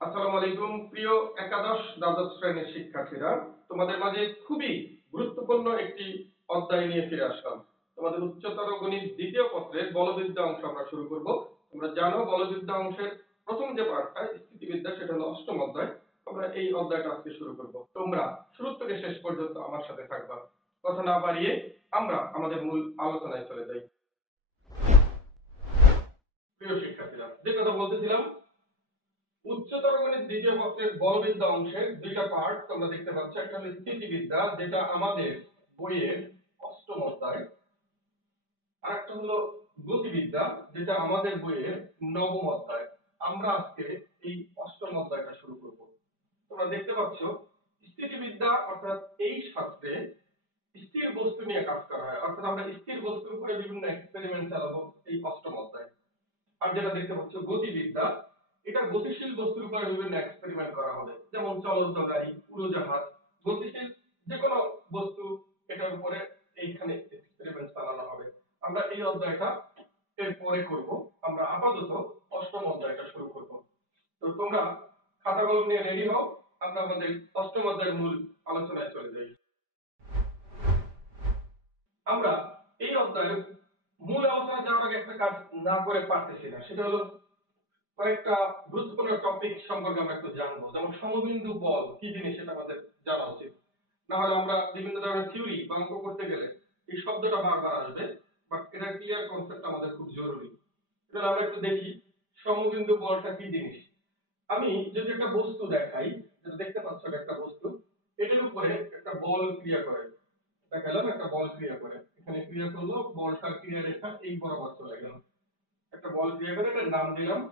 আসসালামু আলাইকুম প্রিয় একাদশ দ্বাদশ শ্রেণীর শিক্ষার্থীরা, তোমাদের মাঝে খুবই গুরুত্বপূর্ণ একটি অধ্যায় নিয়ে ফিরে আসলাম। তোমাদের উচ্চতর গণিত দ্বিতীয় পত্রের বলবিদ্যা অংশ আমরা শুরু করব। তোমরা জানো বলবিদ্যা অংশের প্রথম যে পাঠটা স্থিতিবিদ্যা, সেটা হলো অষ্টম অধ্যায়। আমরা এই অধ্যায়টা আজকে শুরু করব। তোমরা শুরু থেকে শেষ পর্যন্ত আমার সাথে থাকবা। কথা না বাড়িয়ে আমরা আমাদের মূল আলোচনায় চলে যাই। প্রিয় শিক্ষার্থীরা, যে কথা বলতেছিলাম, উচ্চতর গণিত দ্বিতীয় পত্রের বলবিদ্যা অংশের দুইটা পার্ট তোমরা দেখতে পাচ্ছ। একটা হলো স্থিতিবিদ্যা, যেটা আমাদের বইয়ের অষ্টম অধ্যায়, আর একটা হলো গতিবিদ্যা, যেটা আমাদের বইয়ের নবম অধ্যায়। আমরা আজকে এই অষ্টম অধ্যায়টা শুরু করব। তোমরা দেখতে পাচ্ছ, স্থিতিবিদ্যা অর্থাৎ এই শাস্ত্রে স্থির বস্তু নিয়ে কাজ করা হয়, অর্থাৎ আমরা স্থির বস্তুর উপরে বিভিন্ন এক্সপেরিমেন্ট চালাবো এই অষ্টম অধ্যায়। আর যেটা দেখতে পাচ্ছ গতিবিদ্যা, এটা গতিশীল বস্তুর উপরে বিভিন্ন এক্সপেরিমেন্ট করা হবে, যেমন চলন্ত গাড়ি, উড়োজাহাজ, গতিশীল যে কোনো বস্তু, এটার উপরে এইখানে এক্সপেরিমেন্ট চালানো হবে। আমরা এই অধ্যায়টা এর পরে করব। আমরা আপাতত অষ্টম অধ্যায়টা শুরু করব। তো তোমরা খাতা কলম নিয়ে রেডি হও, আমরা আমাদের অষ্টম অধ্যায়ের মূল আলোচনায় চলে যাই। আমরা এই অধ্যায়ের মূল আলোচনা যাওয়ার আগে একটা কাজ না করে পারতেছি না, সেটা হলো কয়েকটা গুরুত্বপূর্ণ টপিক সম্পর্কে আমরা একটু জানবো। যেমন সমবিন্দু বল কি জিনিস, সেটা আমাদের জানা উচিত। না হলে আমরা বিভিন্ন ধরনের থিওরি বা অঙ্ক করতে গেলে এই শব্দটা বারবার আসবে, বাট এটা ক্লিয়ার কনসেপ্ট আমাদের খুব জরুরি। তাহলে আমরা একটু দেখি সমবিন্দু বলটা কি জিনিস। আমি যদি একটা বস্তু দেখাই, যেটা দেখতে পাচ্ছ এটা একটা বস্তু, এটার উপরে একটা বল ক্রিয়া করে, দেখালাম একটা বল ক্রিয়া করে, এখানে ক্রিয়া করলো, বলটার ক্রিয়া রেখা এই বরাবর চলে গেল, একটা বল ক্রিয়া করে, এটার নাম দিলাম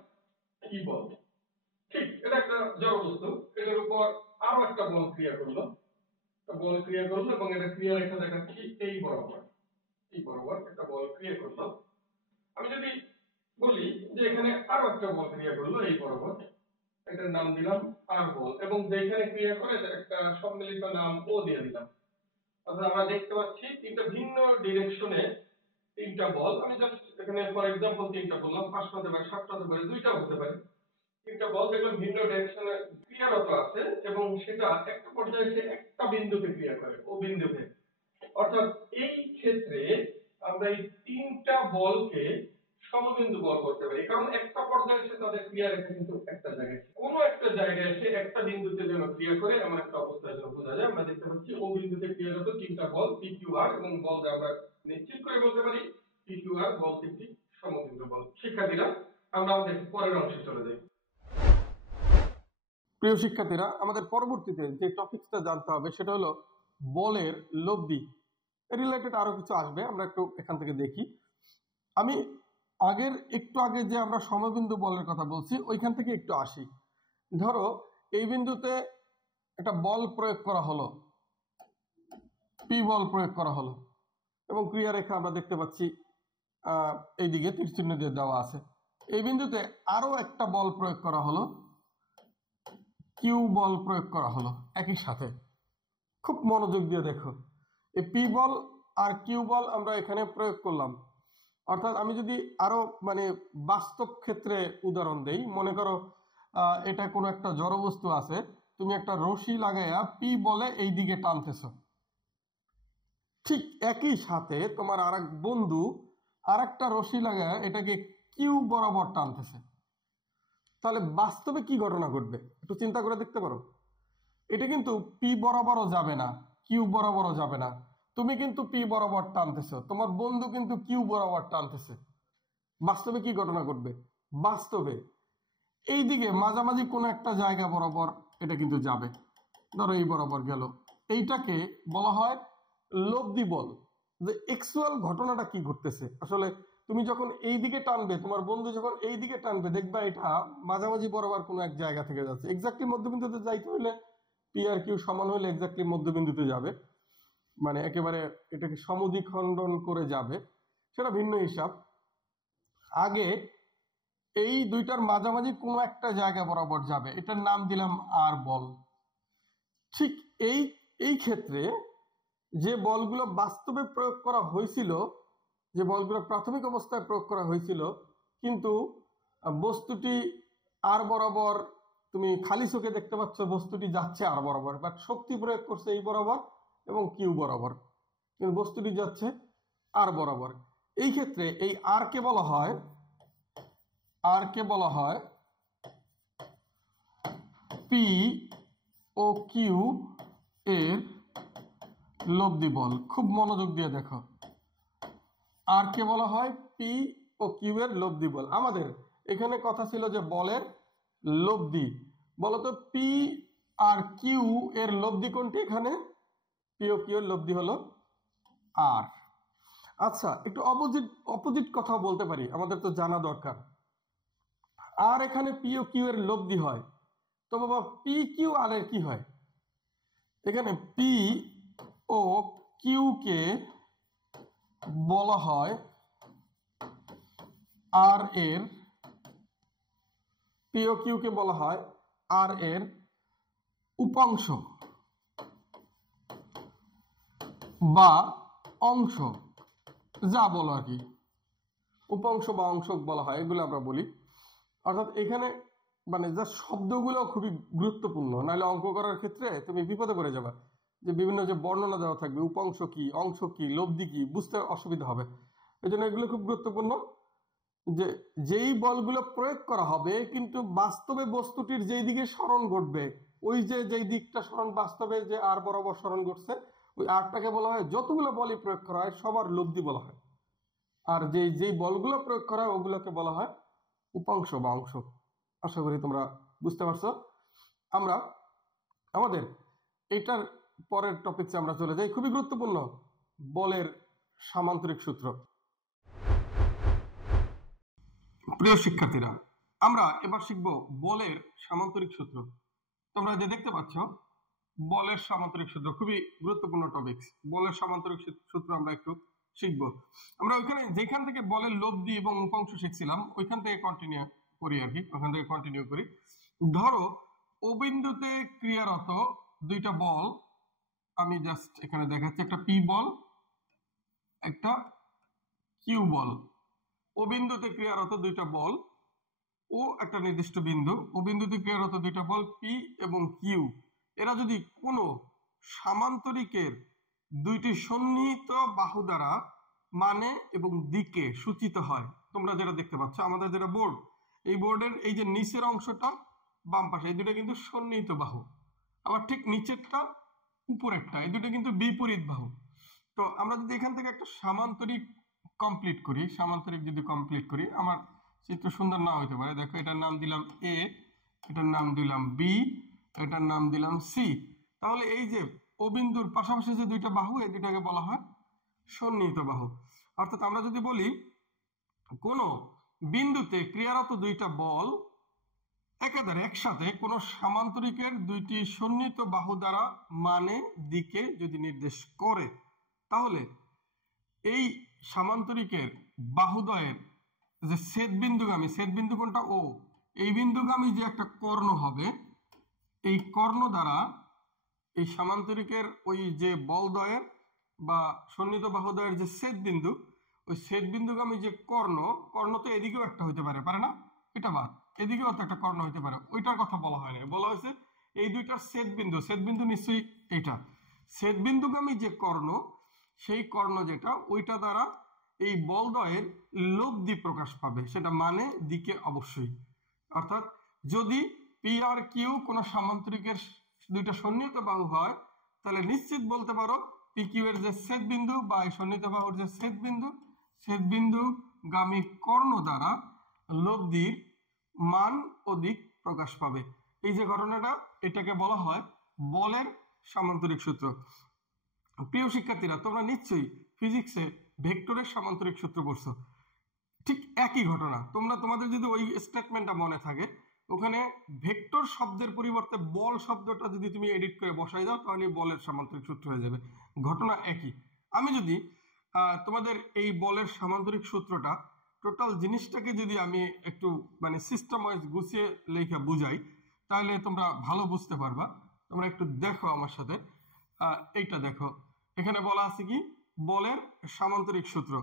কি বল। ঠিক, এটা একটা জড় বস্তু, এটার উপর আরো একটা বল ক্রিয়া করলো, এবং এটা ক্রিয়া রেখা দেখাচ্ছি এই বরাবর, একটা বল ক্রিয়া করলো। আমি যদি বলি যে এখানে আরো একটা বল ক্রিয়া করলো এই বরাবর, এটার নাম দিলাম আর বল, এবং যেখানে ক্রিয়া করে একটা সম্মিলিত নাম ও দিয়ে দিলাম। অর্থাৎ আমরা দেখতে পাচ্ছি তিনটা ভিন্ন ডিরেকশনে তিনটা বল। আমি জাস্ট এখানে ফর এক্সাম্পল তিনটা বললাম, পাঁচটা হতে পারে, সাতটা হতে পারে, দুইটা হতে পারে। তিনটা বল দেখলাম ভিন্ন ডিরেকশনে ক্রিয়ারত আছে, এবং সেটা একটা পর্যায়ে এসে একটা বিন্দুতে ক্রিয়া করে, ও বিন্দুতে। অর্থাৎ এই ক্ষেত্রে আমরা এই তিনটা বলকে সমবিন্দু বল করতে পারি, কারণ একটা পর্যায়ে এসে তাদের ক্রিয়া রেখা কিন্তু একটা জায়গায়, কোনো একটা জায়গায় এসে একটা বিন্দুতে যেন ক্রিয়া করে এমন একটা অবস্থায় যেন বোঝা যায়। আমরা দেখতে পাচ্ছি ও বিন্দুতে ক্রিয়ারত তিনটা বল পি কিউ আর, এবং বল আমরা নিশ্চিত করে বলতে পারি পি কিউ আর বল তিনটি সমবিন্দু বল। শিক্ষার্থীরা, আমরা আমাদের পরের অংশে চলে যাই। প্রিয় শিক্ষার্থীরা, আমাদের পরবর্তীতে যে টপিকসটা জানতে হবে সেটা হলো বলের লব্ধি রিলেটেড। আরো কিছু আসবে, আমরা একটু এখান থেকে দেখি। আমি একটু আগে যে আমরা সমবিন্দু বলের কথা বলছি, ওইখান থেকে একটু আসি। ধরো এই বিন্দুতে একটা বল প্রয়োগ করা হলো, পি বল প্রয়োগ করা হলো, এবং ক্রিয়া রেখা আমরা দেখতে পাচ্ছি এইদিকে তীর চিহ্ন দিয়ে দেওয়া আছে। এই বিন্দুতে আরো একটা বল প্রয়োগ করা হলো, কিউ বল প্রয়োগ করা হলো একই সাথে। খুব মনোযোগ দিয়ে দেখো, এই পি বল আর কিউ বল আমরা এখানে প্রয়োগ করলাম। অর্থাৎ আমি যদি আরো বাস্তব ক্ষেত্রে উদাহরণ দেই, মনে করো এটা কোনো একটা জড়বস্তু আছে, তুমি একটা রশি লাগাইয়া পি বলে এই দিকে টানতেছো, ঠিক একই সাথে তোমার আর এক বন্ধু আর একটা রশি লাগাইয়া এটাকে কিউ বরাবর টানতেছে। তাহলে বাস্তবে কি ঘটনা ঘটবে একটু চিন্তা করে দেখতে পারো। এটা কিন্তু পি বরাবরও যাবে না, কিউ বরাবরও যাবে না। তুমি কিন্তু পি বরাবর টানতেছো, তোমার বন্ধু কিন্তু কিউ বরাবর টানতেছে। বাস্তবে কি ঘটনা ঘটবে? বাস্তবে এইদিকে মাঝামাঝি কোনো একটা জায়গা বরাবর এটা কিন্তু যাবে। ধরো এই বরাবর গেল, এইটাকে বলা হয় লব্ধি বল। যে অ্যাকচুয়াল ঘটনাটা কি ঘটতেছে আসলে, তুমি যখন এই দিকে টানবে, তোমার বন্ধু যখন এই দিকে টানবে, দেখবা এটা মাঝামাঝি বরাবর কোনো এক জায়গা থেকে যাচ্ছে। এক্স্যাক্টলি মধ্যবিন্দুতে যাইতে হলে পি আর কিউ সমান হলে এক্স্যাক্টলি মধ্যবিন্দুতে যাবে, একেবারে এটাকে সমদ্বিখণ্ডন করে যাবে, সেটা ভিন্ন হিসাব। আগে এই দুইটার মাঝামাঝি কোনো একটা জায়গা বরাবর যাবে, এটার নাম দিলাম আর বল। ঠিক এই ক্ষেত্রে যে বলগুলো বাস্তবে প্রয়োগ করা হয়েছিল, যে বলগুলো প্রাথমিক অবস্থায় প্রয়োগ করা হয়েছিল, কিন্তু বস্তুটি আর বরাবর তুমি খালি চোখে দেখতে পাচ্ছ বস্তুটি যাচ্ছে আর বরাবর, বাট শক্তি প্রয়োগ করছে এই বরাবর এবং কিউ বরাবর, কিন্তু বস্তুটি যাচ্ছে আর বরাবর। এই ক্ষেত্রে এই আর কে বলা হয় পি ও কিউ এর লব্ধি বল। খুব মনোযোগ দিয়ে দেখো, আর কে বলা হয় পি ও কিউ এর লব্ধি বল। আমাদের এখানে কথা ছিল যে বলের লব্ধি, বলতো পি আর কিউ এর লব্ধি কোনটি? এখানে পি ও কিউ এর লব্ধি হলো আর। আচ্ছা, একটু অপোজিট কথা বলতে পারি, আমাদের তো জানা দরকার। আর এখানে পি ও কিউ এর লব্ধি হয়, তো বাবা পি কিউ আর এর কি হয়? এখানে পি ও কিউ কে বলা হয় আর এর, পি ও কিউ কে বলা হয় আর এর উপাংশ বা অংশ, যা বলো আর কি, উপাংশ বা অংশ বলা হয়, এগুলো আমরা বলি। অর্থাৎ এখানে মানে যা শব্দগুলো খুবই গুরুত্বপূর্ণ, নাহলে অঙ্ক করার ক্ষেত্রে তুমি বিপদে পড়ে যাবে, যে বিভিন্ন যে বর্ণনা দেওয়া থাকবে, উপাংশ কি, অংশ কি, লব্ধি কি, বুঝতে অসুবিধা হবে। এই জন্য এগুলো খুব গুরুত্বপূর্ণ, যে যেই বলগুলো প্রয়োগ করা হবে কিন্তু বাস্তবে বস্তুটির যেই দিকে স্মরণ ঘটবে, ওই যে যেই দিকটা স্মরণ, বাস্তবে যে আর বরাবর স্মরণ ঘটছে, ওই আরটাকে বলা হয়, যতগুলো বলই প্রয়োগ করা হয় সবার লব্ধি বলা হয়। আর যেই বলগুলো প্রয়োগ করা হয় ওগুলোকে বলা হয় উপাংশ বা অংশ। আশা করি তোমরা বুঝতে পারছো। আমরা আমাদের এটার পরের টপিকসে আমরা চলে যাই, খুবই গুরুত্বপূর্ণ, বলের সামান্তরিক সূত্র। প্রিয় শিক্ষার্থীরা, আমরা এবার শিখব বলের সামান্তরিক সূত্র। তোমরা যে দেখতে পাচ্ছ বলের সামান্তরিক সূত্র, খুবই গুরুত্বপূর্ণ টপিকস। বলের সামান্তরিক সূত্র আমরা একটু শিখব। আমরা ওইখানে যেখান থেকে বলের লব্ধি এবং উপাংশ শিখছিলাম ওইখান থেকে কন্টিনিউ করি আর কি, ওখান থেকে কন্টিনিউ করি। ধরো ও বিন্দুতে ক্রিয়ারত দুইটা বল, আমি জাস্ট এখানে দেখাচ্ছি, একটা পি বল, একটা কিউ বল। ও বিন্দুতে ক্রিয়ারত দুইটা বল ও একটা নির্দিষ্ট বিন্দু, ও বিন্দুতে ক্রিয়ারত দুইটা বল পি এবং কিউ, এরা যদি কোনো সামান্তরিকের দুইটি সন্নিহিত বাহু দ্বারা মানে এবং দিকে সূচিত হয়। তোমরা যেটা দেখতে পাচ্ছ, আমাদের যেটা বোর্ড, এই বোর্ডের এই যে নিচের অংশটা বাম পাশে, এই দুটো কিন্তু সন্নিহিত বাহু, আবার ঠিক নিচেরটা উপরেরটা, এই দুটো কিন্তু বিপরীত বাহু। তো আমরা যদি এখান থেকে একটা সামান্তরিক কমপ্লিট করি, সামান্তরিক যদি কমপ্লিট করি, আমার চিত্র সুন্দর না হইতে পারে, দেখো এটার নাম দিলাম এ, এটার নাম দিলাম বি, এটার নাম দিলাম সি। তাহলে এই যে ও বিন্দুর পাশাপাশি যে দুইটা বাহু, এই দুইটাকে বলা হয় সন্নিহিত বাহু। অর্থাৎ আমরা যদি বলি কোন বিন্দুতে ক্রিয়ারত দুইটা বল একাধারে একসাথে কোন সামান্তরিকের দুইটি সন্নিহিত বাহু দ্বারা মানে দিকে যদি নির্দেশ করে, তাহলে এই সামান্তরিকের বাহুদ্বয়ের যে ছেদ বিন্দু কোনটা? ও, এই বিন্দুগামী যে একটা কর্ণ হবে, এই কর্ণ দ্বারা এই সামান্তরিকের ওই যে বলদ্বয়ের বা সন্নিহিত বাহুদ্বয়ের যে ছেদ বিন্দু, ওই ছেদ বিন্দুগামী যে কর্ণ তো এদিকেও একটা হইতে পারে না, এটা বাদ, এদিকেও তো একটা কর্ণ হইতে পারে, ওইটার কথা বলা হয় না, বলা হয়েছে এই দুইটার ছেদ বিন্দু নিশ্চয়ই এইটা ছেদ বিন্দুগামী যে কর্ণ, সেই কর্ণ যেটা, ওইটা দ্বারা এই বলদ্বয়ের লব্ধি প্রকাশ পাবে, সেটা মানে দিকে অবশ্যই। অর্থাৎ যদি পি আর কিউ কোন সামান্তরিকের দুইটা সন্নিহিত বাহু হয়, তাহলে নিশ্চিত বলতে পারো পি কিউ এর যে ছেদ বিন্দু বা এই সন্নিহিত বাহুর যে ছেদ বিন্দু গামী কর্ণ দ্বারা লব্ধির মান ও দিক প্রকাশ পাবে। এই যে ঘটনাটা, এটাকে বলা হয় বলের সামান্তরিক সূত্র। প্রিয় শিক্ষার্থীরা, তোমরা নিশ্চয়ই ফিজিক্সে ভেক্টরের সামান্তরিক সূত্র পড়ছো, ঠিক একই ঘটনা। তোমাদের যদি ওই স্টেটমেন্টটা মনে থাকে, ওখানে ভেক্টর শব্দের পরিবর্তে বল শব্দটা যদি তুমি এডিট করে বসাই দাও, তাহলে বলের সামান্তরিক সূত্র হয়ে যাবে, ঘটনা একই। আমি যদি তোমাদের এই বলের সামান্তরিক সূত্রটা টোটাল জিনিসটাকে যদি আমি একটু মানে সিস্টেম ওয়াইজ গুছিয়ে লেখা বুঝাই, তাহলে তোমরা ভালো বুঝতে পারবা। তোমরা একটু দেখো আমার সাথে, এইটা দেখো, এখানে বলা আছে কি বলের সামান্তরিক সূত্র।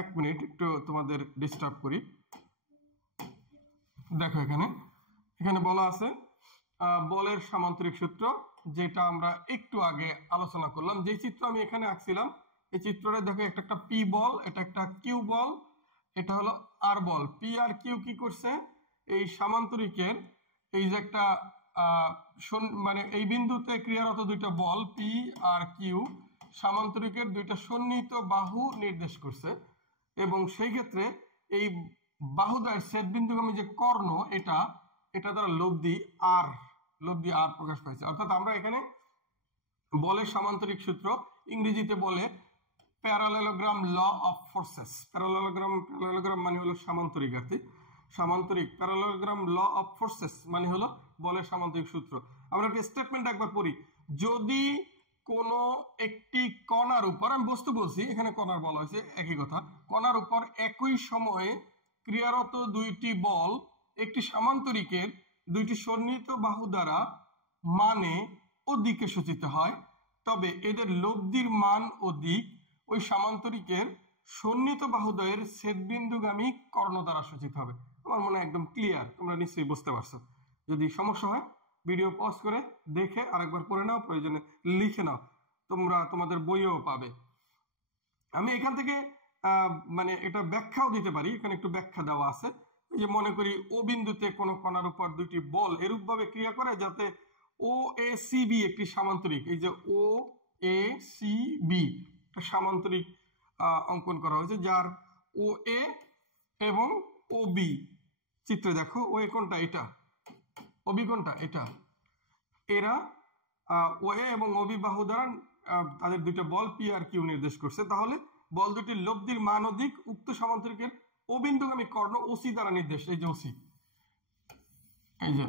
এক মিনিট একটু তোমাদের ডিস্টার্ব করি। দেখো এখানে এখানে বলা আছে বলের সামান্তরিক সূত্র, যেটা আমরা একটু আগে আলোচনা করলাম। যে চিত্র আমি এখানে আঁকছিলাম, এই চিত্রটা দেখো, একটা একটা পি বল, এটা একটা কিউ বল, এটা হলো আর বল। পি আর কিউ কি করছে, এই সামান্তরিকের এই যে একটা মানে এই বিন্দুতে ক্রিয়ারত দুইটা বল পি আর কিউ সামান্তরিকের দুইটা সন্নিহিত বাহু নির্দেশ করছে, এবং সেই ক্ষেত্রে এই বাহুদ্বয়ের ছেদবিন্দুগামী যে কর্ণ, এটা দ্বারা লব্ধি আর প্রকাশ পাইছে। অর্থাৎ আমরা এখানে বলের সামান্তরিক সূত্র, ইংরেজিতে বলে parallelogram law of forces. Parallelogram মানে হলো সামান্তরিক প্যারালেলোগ্রাম ল অফ ফোর্সেস মানে হলো বলের সামান্তরিক সূত্র। আমরা একটা স্টেটমেন্ট একবার পড়ি। যদি কোন একটি কণার উপর, আমি বস্তু বলছি, এখানে কণার বলা হয়েছে, একই কথা, কণার উপর একই সময়ে ক্রিয়ারত দুইটি বল একটি সামান্তরিকের দুইটি সন্নিহিত বাহু দ্বারা মানে ও দিকে সূচিত হয়, তবে এদের লব্ধির মান ও দিক ওই সামান্তরিকের সন্নিহিত বাহুদ্বয়ের ছেদবিন্দুগামী কর্ণ দ্বারা সূচিত হবে। আমার মনে একদম ক্লিয়ার, তোমরা নিশ্চয়ই বুঝতে পারছো। যদি সমস্যা হয় ভিডিও পজ করে দেখে আরেকবার পড়ে নাও, প্রয়োজনে লিখে নাও, তোমরা তোমাদের বইও পাবে। আমি এখান থেকে মানে এটা ব্যাখ্যাও দিতে পারি, এখানে একটু ব্যাখ্যা দেওয়া আছে। এই যে মনে করি ও বিন্দুতে কোনো কণার উপর দুইটি বল এরূপভাবে ক্রিয়া করে যাতে ও এ সি বি একটি সামান্তরিক, এই যে ও এ সি বি একটা সামান্তরিক অঙ্কন করা হয়েছে, যার ও এ এবং ও বি চিত্রে দেখো, ও এ কোনটা, এটা, ও বি কোনটা, এটা, এরা ও এ এবং ও বি বাহু দ্বারা তাদের দুইটা বল পি আর কিউ নির্দেশ করছে। তাহলে বল দুটির লব্ধির মান ও দিক উক্ত সামান্তরিকের ও বিন্দুগামী কর্ণ ওসি দ্বারা নির্দেশ, এই যে ওসি, এই যে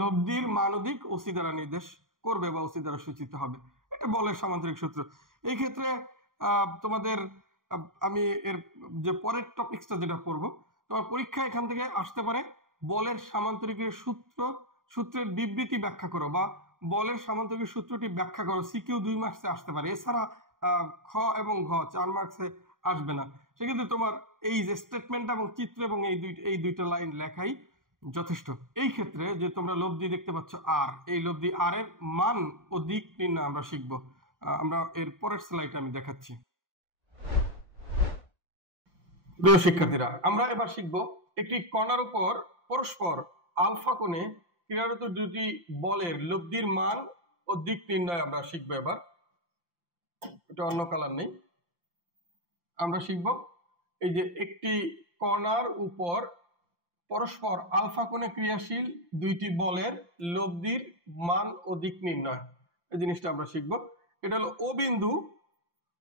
লব্ধির মান ও দিক ওসি দ্বারা নির্দেশ করবে বা ওসি দ্বারা সূচিত হবে। এটা বলের সামান্তরিক সূত্র। এই ক্ষেত্রে তোমাদের আমি এর যে পরের টপিকসটা যেটা পড়বো, তোমার পরীক্ষা এখান থেকে আসতে পারে বলের সামান্তরিকের সূত্রের বিবৃতি ব্যাখ্যা করো, বা বলের সামান্তরিক সূত্রটি ব্যাখ্যা করো, সিকিউ 2 মার্কসে আসতে পারে। এছাড়া খ এবং ঘ 4 মার্কসে আসবে না। সেক্ষেত্রে তোমার এই যে স্টেটমেন্ট এবং চিত্র এবং এই দুইটা লাইন লেখাই যথেষ্ট। এই ক্ষেত্রে যে তোমরা লব্ধি দেখতে পাচ্ছ আর, এই লব্ধি আর এর মান ও দিক নির্ণয় আমরা শিখব। আমরা এর পরের স্লাইড আমি দেখাচ্ছি। প্রিয় শিক্ষার্থীরা, আমরা এবার শিখব একটি কণার উপর পরস্পর আলফা কোণে ক্রিয়ারত দুটি বলের লব্ধির মান ও দিক নির্ণয় আমরা শিখবো। এবার এটা অন্য কালার নেই, আমরা শিখব এই যে একটি কণার উপর পরস্পর আলফা কোণে ক্রিয়াশীল দুইটি বলের লব্ধির মান ও দিক নির্ণয়, এই জিনিসটা আমরা শিখব। এটা হলো ও বিন্দু,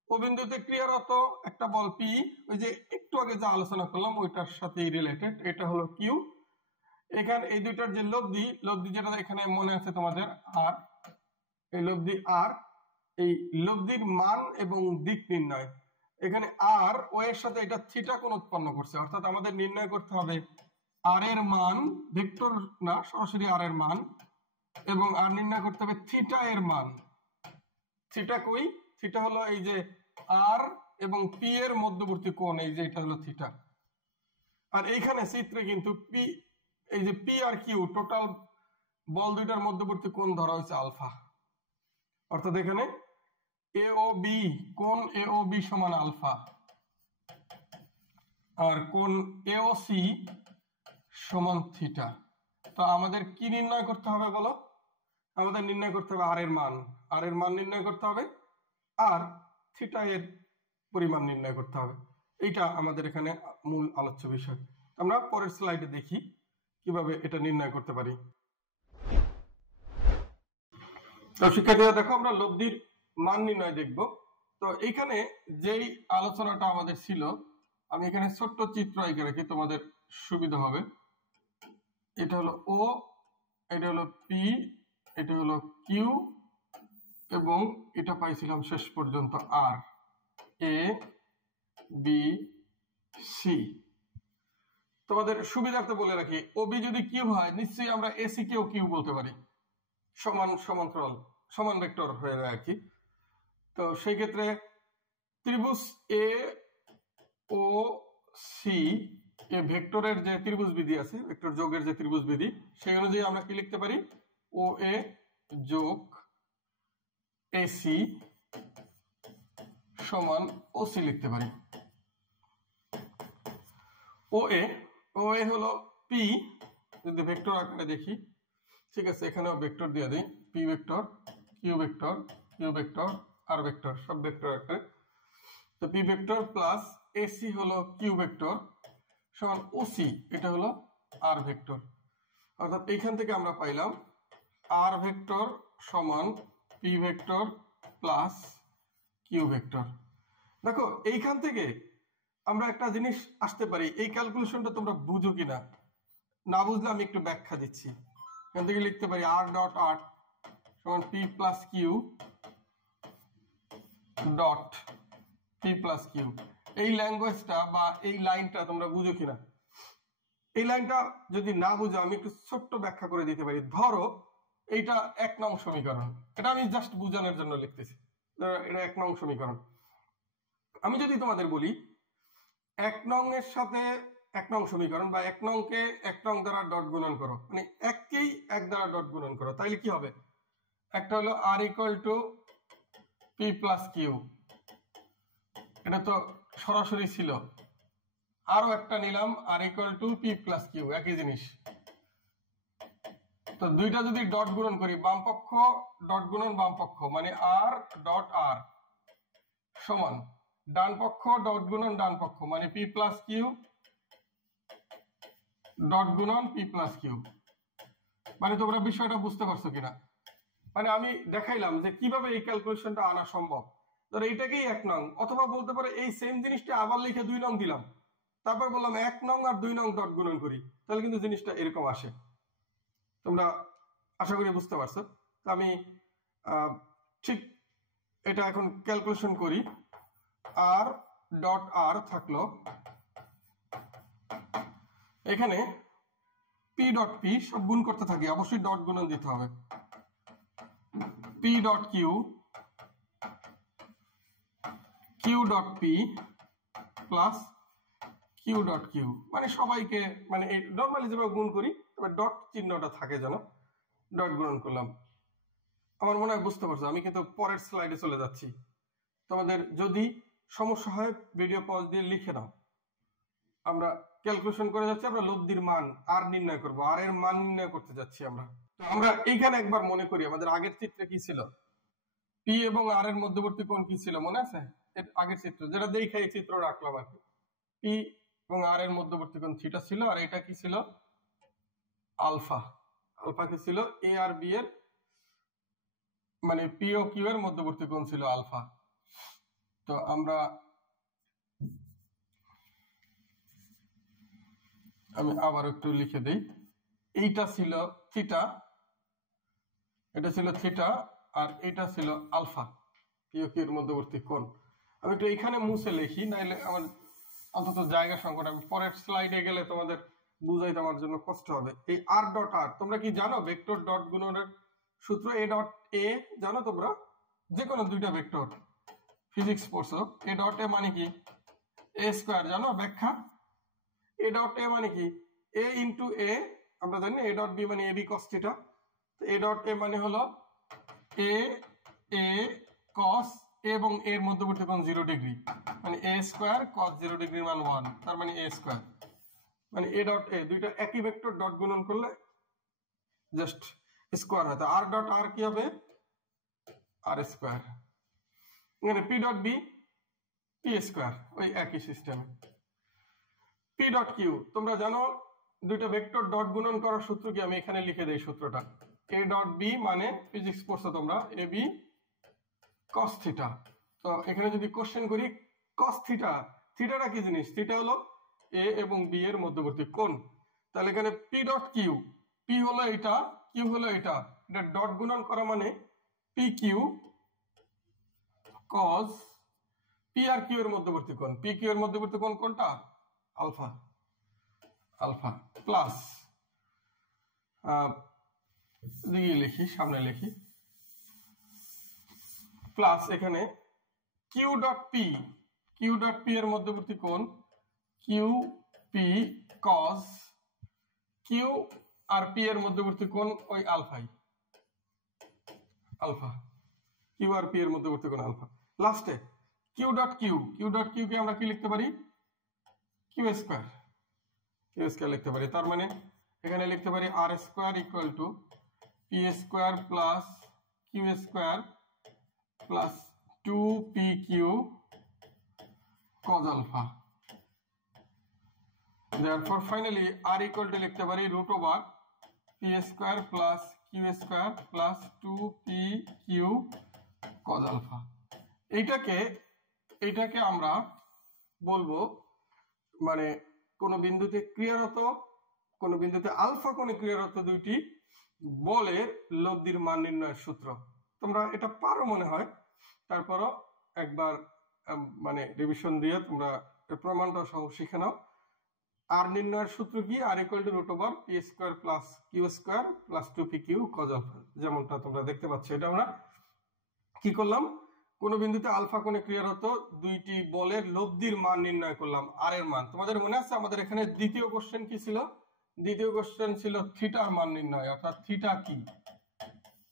ও বিন্দুতে ক্রিয়ারত একটা বল পি, ওই যে একটু আগে যা আলোচনা করলাম ওইটার সাথে রিলেটেড, এটা হলো কিউ। এখানে এই দুইটার যে লব্ধি যেটা এখানে মনে আছে তোমাদের আর, এই লব্ধি আর, এই লব্ধির মান এবং দিক নির্ণয়। এখানে আর ও এর সাথে এটা থিটা কোণ উৎপন্ন করছে, অর্থাৎ আমাদের নির্ণয় করতে হবে আর এর মান, ভেক্টর না সরাসরি আর এর মান, এবং আর নির্ণয় করতে হবে থিটা এর মান। থিটা কই, থিটা হলো এই যে আর এবং পি এর মধ্যবর্তী কোণ, এই যে এটা হলো থিটা। আর এইখানে চিত্রে কিন্তু পি, এই যে পি আর কিউ টোটাল বল দুইটার মধ্যবর্তী কোণ ধরা হয়েছে আলফা, অর্থাৎ এখানে এ ও বি, কোণ এ ও বি সমান আলফা, আর কোণ এ ও সি সমান থিটা। তো আমাদের কি নির্ণয় করতে হবে বলো? আমাদের নির্ণয় করতে হবে আর এর মান, আর এর মান নির্ণয় করতে হবে, আর থিটা এর পরিমাণ নির্ণয় করতে হবে। এইটা আমাদের এখানে মূল আলোচ্য বিষয়। আমরা পরের স্লাইডে দেখি কিভাবে এটা নির্ণয় করতে পারি। তো শিক্ষার্থীরা দেখো, আমরা লব্ধির মান নির্ণয় দেখব। তো এইখানে যেই আলোচনাটা আমাদের ছিল, আমি এখানে ছোট্ট চিত্র এঁকে রাখি, তোমাদের সুবিধা হবে। এটা হলো ও, এটা হলো পি, এটা হলো কিউ, এবং এটা পাইছিলাম শেষ পর্যন্ত আর, এ বি সি। তোমাদের সুবিধার্থে বলে রাখি, ও বি যদি কিউ হয় নিশ্চয়ই আমরা এসি কেও কিউ বলতে পারি, সমান্তরাল সমান ভেক্টর হয়ে যায় আর কি। তো সেই ক্ষেত্রে ত্রিভুজ এ ও সি এই ভেক্টরের যে ত্রিভুজ বিধি আছে, ভেক্টর যোগের যে ত্রিভুজ বিধি, সেই অনুযায়ী আমরা কি লিখতে পারি, ও এ যোগ এসি সমান ওসি লিখতে পারি। ও এ হলো পি, যদি ভেক্টর আকারে দেখি, ঠিক আছে, এখানেও ভেক্টর দিয়ে দিই, P vector, Q vector, Q vector, R vector, সব ভেক্টর আকারে। তো পি ভেক্টর প্লাস এসি হলো কিউ ভেক্টর সমান ওসি, এটা হলো আর ভেক্টর। অর্থাৎ এইখান থেকে আমরা পাইলাম আর ভেক্টর সমান P vector plus Q vector. দেখো এইখান থেকে আমরা একটা জিনিস আসতে পারি, এই ক্যালকুলেশনটা তোমরা বুঝো কিনা, না বুঝলে আমি একটু ব্যাখ্যা দিচ্ছি। এখান থেকে লিখতে পারি আর ডট আর সমান P plus Q dot P plus Q. এই ল্যাঙ্গুয়েজটা বা এই লাইনটা তোমরা বুঝো কিনা। এই লাইনটা যদি না বুঝো আমি একটু ছোট্ট ব্যাখ্যা করে দিতে পারি। ধরো এইটা 1 নং সমীকরণ, এটা আমি জাস্ট বোঝানোর জন্য লিখতেছি, এটা 1 নং সমীকরণ। আমি যদি তোমাদের বলি 1 নং এর সাথে 1 নং সমীকরণ বা 1 নংকে 1 নং দ্বারা ডট গুণন করো, মানে 1কেই 1 দ্বারা ডট গুণন করো, তাইলে কি হবে? একটা হলো R equal to P plus Q, এটা তো সরাসরি ছিল। আরো একটা নিলাম R equal to P plus Q, একই জিনিস। তো দুইটা যদি ডট গুণন করি, বাম পক্ষ ডট গুণন বাম পক্ষ মানে আর ডট আর সমান ডান পক্ষ ডট গুণন ডান পক্ষ মানে পি প্লাস কিউ ডট গুণন পি প্লাস কিউ। মানে তোমরা বিষয়টা বুঝতে পারছো কিনা? মানে আমি দেখাইলাম যে কিভাবে এই ক্যালকুলেশনটা আনা সম্ভব। ধরো এইটাকেই 1 নং, অথবা বলতে পারে এই সেম জিনিসটা আবার লিখে 2 নং দিলাম, তারপর বললাম 1 নং আর 2 নং ডট গুণন করি, তাহলে কিন্তু জিনিসটা এরকম আসে। তোমরা আশা করি বুঝতে পারছো। আমি ঠিক এটা এখন ক্যালকুলেশন করি। আর ডট আর থাকলো, এখানে পি ডট পি সব গুণ করতে থাকি, অবশ্যই ডট গুণন দিতে হবে। P dot Q, Q dot P plus Q dot Q, মানে সবাইকে মানে এই নর্মালি যেভাবে গুণ করি তবে ডট চিহ্নটা থাকে যেন, ডট গুণন করলাম। আমার মনে হয় বুঝতে পারছো। আমি কিন্তু পরের স্লাইডে চলে যাচ্ছি। তোমাদের যদি সমস্যা হয় ভিডিও পজ দিয়ে লিখে নাও। আমরা ক্যালকুলেশন করে যাচ্ছি, আমরা লব্ধির মান আর নির্ণয় করব, আর এর মান নির্ণয় করতে যাচ্ছি আমরা। তো আমরা এইখানে একবার মনে করি আমাদের আগের চিত্রে কি ছিল, পি এবং আর এর মধ্যবর্তী কোণ কি ছিল মনে আছে? আগের চিত্র যেটা দেখে এই চিত্র রাখলাম আর কি। পি এবং আর এর মধ্যবর্তী কোণ থিটা ছিল, আর এটা কি ছিল? আলফা। আলফা কি ছিল? এ আর বি এর মানে পি ও কিউ এর মধ্যবর্তী কোণ ছিল আলফা। তো আমরা আমি আবার একটু লিখে দেই, এইটা ছিল থিটা, এটা ছিল থিটা, আর এটা ছিল আলফা, পি ও কিউ এর মধ্যবর্তী কোণ। আমি একটু এইখানে মুছে লিখি, নাইলে আমার অন্তত জায়গা সংকট, আমি পরের স্লাইডে গেলে তোমাদের বুঝাইতে আমার জন্য কষ্ট হবে। এই আর ডট আর তোমরা কি জানো? ভেক্টর ডট গুণনের সূত্র এ ডট এ জানো তোমরা? যে কোনো দুইটা ভেক্টর ফিজিক্স পড়ছো, এ ডট এ মানে কি? এ স্কয়ার, জানো ব্যাখ্যা? এ ডট এ মানে কি? এ ইন্টু এ, আমরা জানি এ ডট বি মানে A B cos theta. A dot A মানে হলো এ এ কস এবং এর মধ্যবর্তী কোণ 0 ডিগ্রি, মানে এ স্কয়ার কস 0 ডিগ্রির মান 1, তার মানে এ স্কয়ার। মানে এ ডট এ দুইটা একই ভেক্টর ডট গুণন করলে জাস্ট স্কয়ার হয়। তো আর ডট আর কি হবে? R square. এখানে P dot B P square, ওই একই সিস্টেমে। পি ডট কিউ তোমরা জানো দুইটা ভেক্টর ডট গুণন করার সূত্র কি? আমি এখানে লিখে দেই সূত্রটা। এ ডট বি মানে ফিজিক্স পড়ছো তোমরা, এ বি কস থিটা। তো এখানে যদি কোশ্চেন করি কস থিটা, থিটাটা কি জিনিস? থিটা হলো এ এবং বি এর মধ্যবর্তী কোণ। তাহলে এখানে পি ডট কিউ, পি হলো এটা, কিউ হলো এটা, এটা ডট গুণন করা মানে পি কিউ কস পি আর কিউ এর মধ্যবর্তী কোণ। পি কিউ এর মধ্যবর্তী কোণ কোনটা? আলফা। আলফা প্লাস দিয়ে লিখি, সামনে লিখি, প্লাস এখানে Q dot P, Q dot P এর মধ্যবর্তী কোণ কিউ পি কজ কিউ আর পি এর মধ্যবর্তী কোণ ওই আলফাই, আলফা, কিউ আর পি এর মধ্যবর্তী কোণ আলফা। লাস্টে Q dot Q, Q dot Q কে আমরা কি লিখতে পারি, কিউ স্কয়ার, কিউ স্কয়ার লিখতে পারি। তার মানে এখানে লিখতে পারি R square equal to P square plus Q square plus 2pq cos alpha। therefore finally r equal to লিখতে পারি root over p square plus q square plus 2pq cos alpha। এইটাকে আমরা বলবো মানে কোন বিন্দুতে ক্রিয়ারত, কোন বিন্দুতে আলফা কোণে ক্রিয়ারত দুইটি বলের লব্ধির মান নির্ণয়ের সূত্র। তোমরা এটা পারো মনে হয়, তারপরও একবার মানে রিভিশন দিয়ে তোমরা প্রমাণটা সহ শিখে নাও। আর নির্ণয়ের সূত্র কি, R equal to root over P square plus Q square plus 2pq cos alpha। যেমনটা তোমরা দেখতে পাচ্ছ, এটা আমরা কি করলাম, কোন বিন্দুতে আলফা কোণে ক্রিয়ারত দুইটি বলের লব্ধির মান নির্ণয় করলাম, আর এর মান। তোমাদের মনে আছে আমাদের এখানে দ্বিতীয় কোশ্চেন কি ছিল, দ্বিতীয় কোশ্চেন ছিল থিটার মান নির্ণয়, অর্থাৎ থিটা কি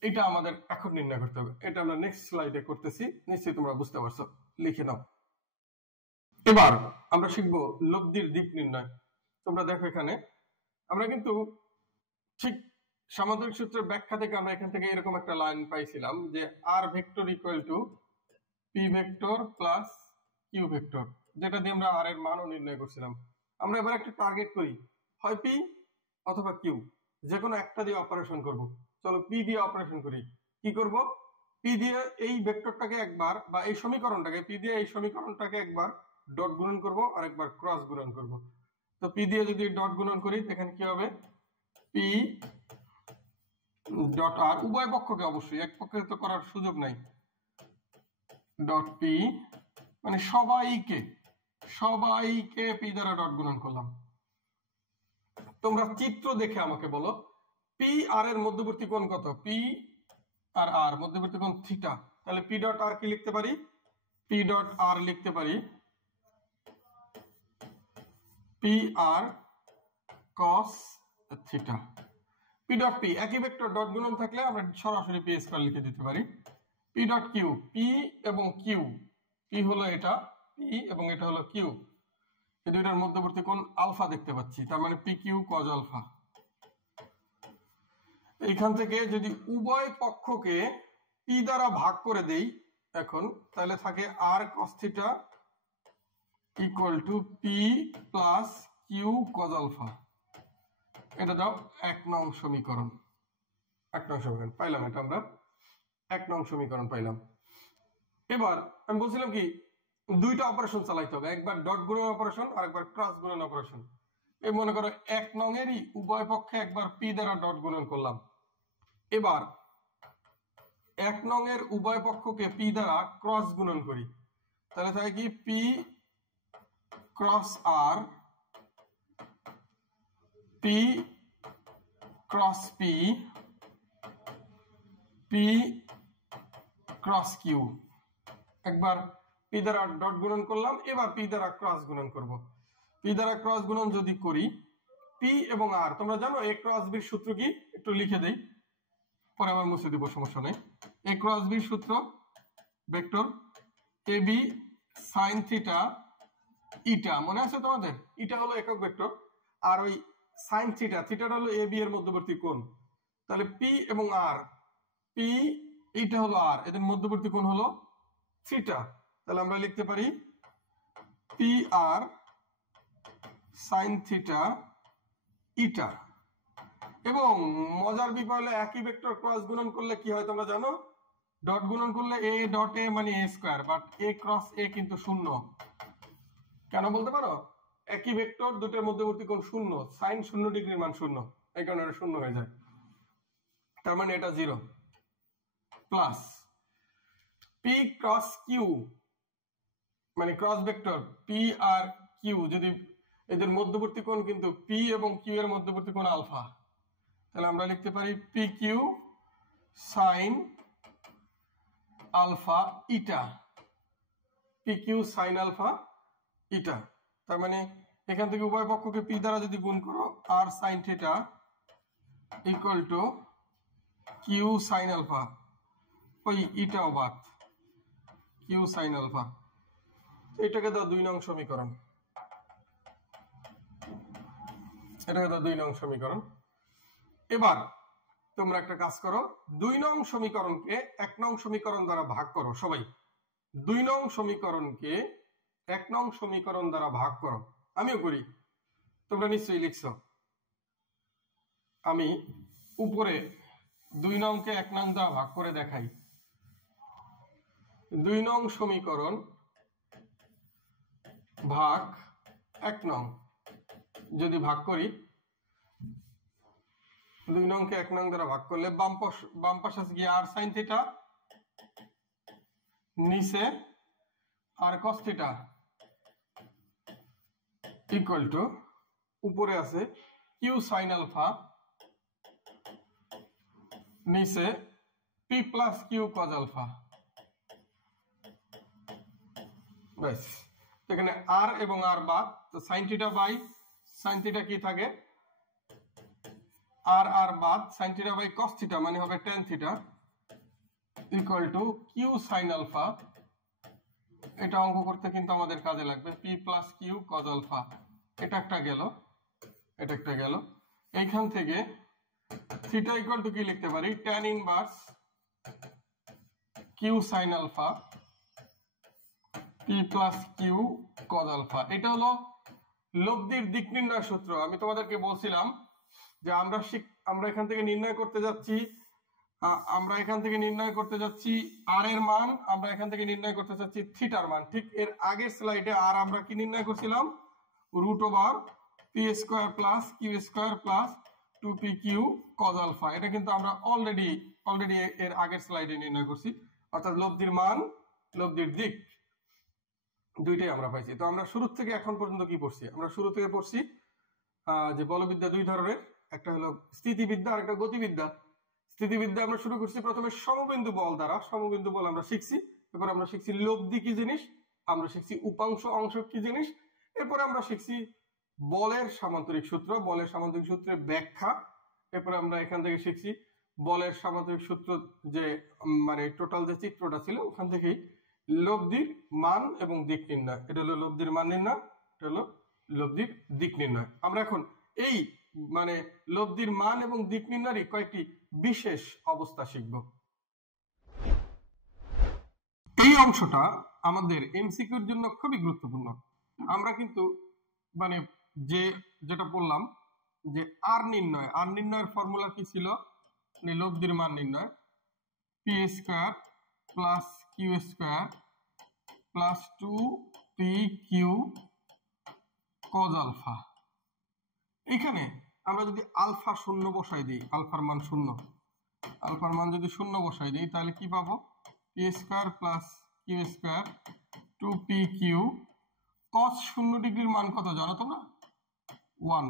এটা আমাদের এখন নির্ণয় করতে হবে। এটা আমরা নেক্সট স্লাইডে করতেছি, নিশ্চয়ই তোমরা বুঝতে পারছো, লিখে নাও। এবার আমরা শিখবো লব্ধির দিক নির্ণয়। তোমরা দেখো এখানে আমরা কিন্তু ঠিক সামান্তরিক সূত্রের ব্যাখ্যা থেকে আমরা এখান থেকে এরকম একটা লাইন পাইছিলাম যে R vector equal to P vector plus Q vector, যেটা দিয়ে আমরা আর এর মানও নির্ণয় করছিলাম। আমরা এবার একটা টার্গেট করি, হয় পি অথবা কিউ, যে কোনো একটা দিয়ে অপারেশন করব। চলো পি দিয়ে অপারেশন করি। কি করব, পি দিয়ে এই ভেক্টরটাকে একবার বা এই সমীকরণটাকে, পি দিয়ে এই সমীকরণটাকে একবার ডট গুণন করব আর একবার ক্রস গুণন করব। তো পি দিয়ে যদি ডট গুণন করি এখানে কি হবে, পি ডট আর, উভয় পক্ষকে অবশ্যই, এক পক্ষে তো করার সুযোগ নাই, ডট পি মানে সবাইকে পি দ্বারা ডট গুণন করলাম। তোমরা চিত্র দেখে আমাকে বলো পি আর এর মধ্যবর্তী কোণ কত, পি আর আর মধ্যবর্তী কোণ থিটা। তাহলে পি ডট আর কি লিখতে পারি, পি ডট আর লিখতে পারি P R cos theta. P dot P একই ভেক্টর, ডট গুণন থাকলে আমরা সরাসরি পি স্কয়ার লিখে দিতে পারি। পি ডট কিউ, পি এবং কিউ, পি হলো এটা, পি এবং এটা হলো কিউ, এই দুইটার মধ্যবর্তী কোণ আলফা দেখতে পাচ্ছি, তার মানে পি কিউ cos আলফা। এইখান থেকে যদি উভয় পক্ষকে পি দ্বারা ভাগ করে দেই এখন, তাহলে থাকে R cos theta equal to P plus Q cos alpha. এটা দাও 1 নং সমীকরণ, 1 নং সমীকরণ পাইলাম, এটা আমরা 1 নং সমীকরণ পাইলাম। এবার আমি বলছিলাম কি দুইটা অপারেশন চালাইতে হবে, একবার ডট গুণন অপারেশন আর একবার ক্রস গুণন অপারেশন। এই মনে করো 1 নং এরই উভয় পক্ষে একবার পি দ্বারা ডট গুণন করলাম। এবার 1 নং এর উভয় পক্ষকে পি দ্বারা ক্রস গুণন করি, তাহলে থাকে কি P cross R, P cross P, P cross Q. একবার পি দ্বারা ডট গুণন করলাম, এবার পি দ্বারা ক্রস গুণন করব। পি দ্বারা ক্রস গুণন যদি করি, পি এবং আর, তোমরা জানো এ ক্রস বির সূত্র কি, একটু লিখে দেই, পরে আবার মুছে দিব, সমস্যা নেই। এ ক্রস বির সূত্র vector A B sine theta ইটা, মনে আছে তোমাদের, ইটা হলো একক ভেক্টর আর ওই সাইন থিটা, থিটাটা হলো এ বি এর মধ্যবর্তী কোণ। তাহলে পি এবং আর, পি এইটা হলো আর, এদের মধ্যবর্তী কোণ হলো থিটা। তাহলে আমরা লিখতে পারি পি আর সাইন থিটা ইটা। এবং মজার বিষয় হলো একই ভেক্টর ক্রস গুণন করলে কি হয় তোমরা জানো, ডট গুণন করলে এ ডট এ মানে এ স্কয়ার, বাট এ ক্রস এ কিন্তু শূন্য। কেন বলতে পারো, একই ভেক্টর দুটোর মধ্যবর্তী কোণ শূন্য, সাইন 0 ডিগ্রির মান শূন্য, এই কারণে এটা শূন্য হয়ে যায়, তার মানে এটা 0 প্লাস পি ক্রস কিউ মানে ক্রস ভেক্টর পি আর কিউ, যদি এদের মধ্যবর্তী কোণ কিন্তু পি এবং কিউ এর মধ্যবর্তী কোণ আলফা, তাহলে আমরা লিখতে পারি পি কিউ সাইন আলফা ইটা, পি কিউ সাইন আলফা ইটা। তার মানে এখান থেকে উভয় পক্ষকে পি দ্বারা যদি গুণ করো R sine theta equal to Q sine alpha, ওই ইটাও বাদ, কিউ সাইন আলফা। এটাকে দাও 2 নং সমীকরণ, এটাকে দাও 2 নং সমীকরণ। এবার তোমরা একটা কাজ করো, 2 নং সমীকরণকে 1 নং সমীকরণ দ্বারা ভাগ করো। সবাই 2 নং সমীকরণকে 1 নং সমীকরণ দ্বারা ভাগ করো। আমিও করি, তোমরা নিশ্চয়ই লিখছো। আমি উপরে 2 নংকে 1 নং দ্বারা ভাগ করে দেখাই। 2 নং সমীকরণ ভাগ 1 নং যদি ভাগ করি, 2 নংকে 1 নং দ্বারা ভাগ করলে বাম পাশে আছে কি আর সাইন থিটা, নিচে R cos theta equal to উপরে আছে কিউ সাইন আলফা, নিচে P plus Q cos alpha. ব্যাস, এখানে আর এবং আর বাদ, তো sine theta by sine theta কি থাকে, আর আর বাদ, sine theta by cos theta মানে হবে tan theta equal to Q sine alpha. এটা অঙ্ক করতে কিন্তু আমাদের কাজে লাগবে, P plus Q cos alpha. এটা একটা গেল, এটা একটা গেল। এইখান থেকে থিটা ইকুয়াল টু কি লিখতে পারি, tan inverse Q sine alpha P plus Q cos alpha. এটা হলো লব্ধির দিক নির্ণয় সূত্র। আমি তোমাদেরকে বলছিলাম যে আমরা এখান থেকে নির্ণয় করতে যাচ্ছি, আর এর মান, আমরা এখান থেকে নির্ণয় করতে চাচ্ছি থিটার মান। ঠিক এর আগের স্লাইডে আর আমরা কি নির্ণয় করছিলাম, root over P square plus Q square plus 2p Q cos alpha. এটা কিন্তু আমরা অলরেডি এর আগের স্লাইডে নির্ণয় করছি। অর্থাৎ লব্ধির মান, লব্ধির দিক দুইটাই আমরা পাইছি। তো আমরা শুরু থেকে এখন পর্যন্ত কি পড়ছি, আমরা শুরু থেকে পড়ছি যে বলবিদ্যা 2 ধরনের, একটা হলো স্থিতিবিদ্যা আর একটা গতিবিদ্যা। স্থিতিবিদ্যা আমরা শুরু করছি প্রথমে সমবিন্দু বল দ্বারা, সমবিন্দু বল আমরা শিখছি। এরপর আমরা শিখছি লব্ধি কি জিনিস, আমরা শিখছি উপাংশ অংশ কি জিনিস, এরপর আমরা শিখছি বলের সামান্তরিক সূত্র, বলের সামান্তরিক সূত্রের ব্যাখ্যা। এরপর আমরা এখান থেকে শিখছি বলের সামান্তরিক সূত্র, যে মানে টোটাল যে চিত্রটা ছিল ওখান থেকেই লব্ধির মান এবং দিক নির্ণয়। এটা হলো লব্ধির মান নির্ণয়, এটা হলো লব্ধির দিক নির্ণয়। আমরা এখন এই মানে লব্ধির মান এবং দিক নির্ণয়ের কয়েকটি বিশেষ অবস্থা শিখব। এই অংশটা আমাদের এমসিকিউর জন্য খুবই গুরুত্বপূর্ণ। আমরা কিন্তু মানে যেটা বললাম যে আর নির্ণয়ের ফর্মুলা কি ছিল, লব্ধির মান নির্ণয়, P square plus Q square plus 2p Q cos alpha. এখানে আমরা যদি আলফা শূন্য বসাই দিই, আলফার মান শূন্য, আলফার মান যদি শূন্য বসাই দিই তাহলে কি পাবো, P square plus Q square 2p Q cos 0 ডিগ্রির মান কত জানো তোমরা, 1।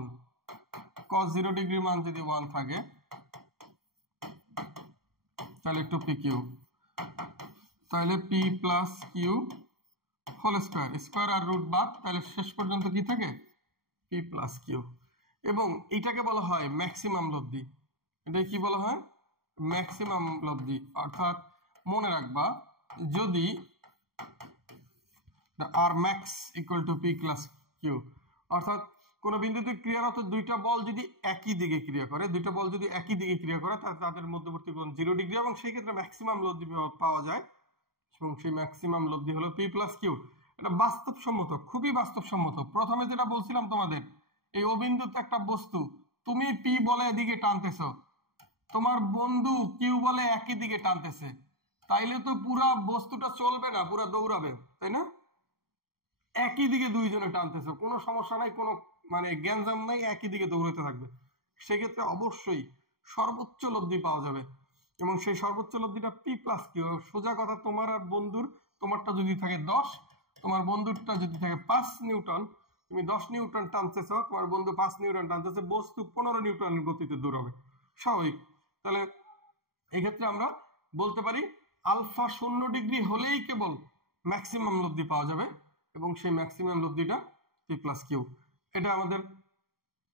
কস 0 ডিগ্রির মান যদি 1 থাকে তাহলে 2p কিউ, তাহলে p plus Q whole square, square আর রুট বাদ, তাহলে শেষ পর্যন্ত কি থাকে, p প্লাস কিউ। এবং এটাকে বলা হয় ম্যাক্সিমাম লব্ধি। এটা কি বলা হয়, ম্যাক্সিমাম লব্ধি। অর্থাৎ মনে রাখবা, যদি R max equal to P plus Q, অর্থাৎ কোন বিন্দুতে ক্রিয়ারত দুইটা বল যদি একই দিকে ক্রিয়া করে, তাহলে তাদের মধ্যবর্তী কোণ 0 ডিগ্রি, এবং সেই ক্ষেত্রে ম্যাক্সিমাম লব্ধি পাওয়া যায়, এবং সেই ম্যাক্সিমাম লব্ধি হলো পি প্লাস কিউ। এটা বাস্তবসম্মত, খুবই বাস্তবসম্মত। প্রথমে যেটা বলছিলাম তোমাদের, এই অবিন্দুতে একটা বস্তু, তুমি পি বলে এদিকে টানতেছো, তোমার বন্ধু কিউ বলে একই দিকে টানতেছে, তাইলে তো পুরা বস্তুটা চলবে না, পুরা দৌড়াবে, তাই না? একই দিকে দুইজনে টানতেছে, কোনো সমস্যা নাই, কোনো মানে গ্যাঞ্জাম নাই, একই দিকে দৌড়াতে থাকবে। সেক্ষেত্রে অবশ্যই সর্বোচ্চ লব্ধি পাওয়া যাবে, এবং সেই সর্বোচ্চ লব্ধিটা পি প্লাস কিউ। সোজা কথা, তোমার আর বন্ধুর, তোমারটা যদি থাকে 10, তোমার বন্ধুরটা যদি থাকে 5 নিউটন, তুমি 10 নিউটন টানতেছ, তোমার বন্ধু 5 নিউটন টানতেছে, বস্তু 15 নিউটন গতিতে দৌড়াবে, স্বাভাবিক। তাহলে এই ক্ষেত্রে আমরা বলতে পারি আলফা 0 ডিগ্রি হলেই কেবল ম্যাক্সিমাম লব্ধি পাওয়া যাবে, এবং সেই ম্যাক্সিমাম লব্ধিটা পি প্লাস কিউ। এটা আমাদের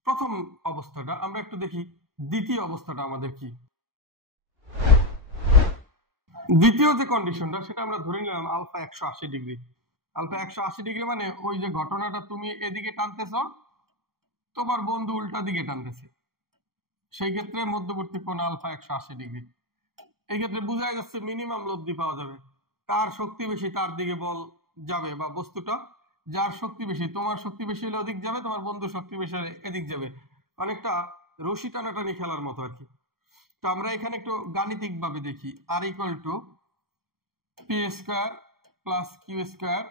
প্রথম অবস্থাটা। আমরা একটু দেখি দ্বিতীয় অবস্থাটা আমাদের কি। দ্বিতীয় যে কন্ডিশনটা সেটা আমরা ধরে নিলাম আলফা 180 ডিগ্রি। আলফা 180 ডিগ্রি মানে ওই যে ঘটনাটা তুমি এদিকে টানতেছ, তোমার বন্ধু উল্টা দিকে টানতেছে, সেই ক্ষেত্রে মধ্যবর্তী কোণ আলফা 180 ডিগ্রি। এই ক্ষেত্রে বোঝা যাচ্ছে মিনিমাম লব্ধি পাওয়া যাবে। কার শক্তি বেশি তার দিকে বল যাবে, বা বস্তুটা যার শক্তি বেশি, তোমার শক্তি বেশি হলে ওদিক যাবে, তোমার বন্ধুর শক্তি বেশি হলে এদিক যাবে। অনেকটা রশি টানাটানি খেলার মতো আর কি। তো আমরা এখানে একটু গাণিতিক ভাবে দেখি, R equal to P square plus Q square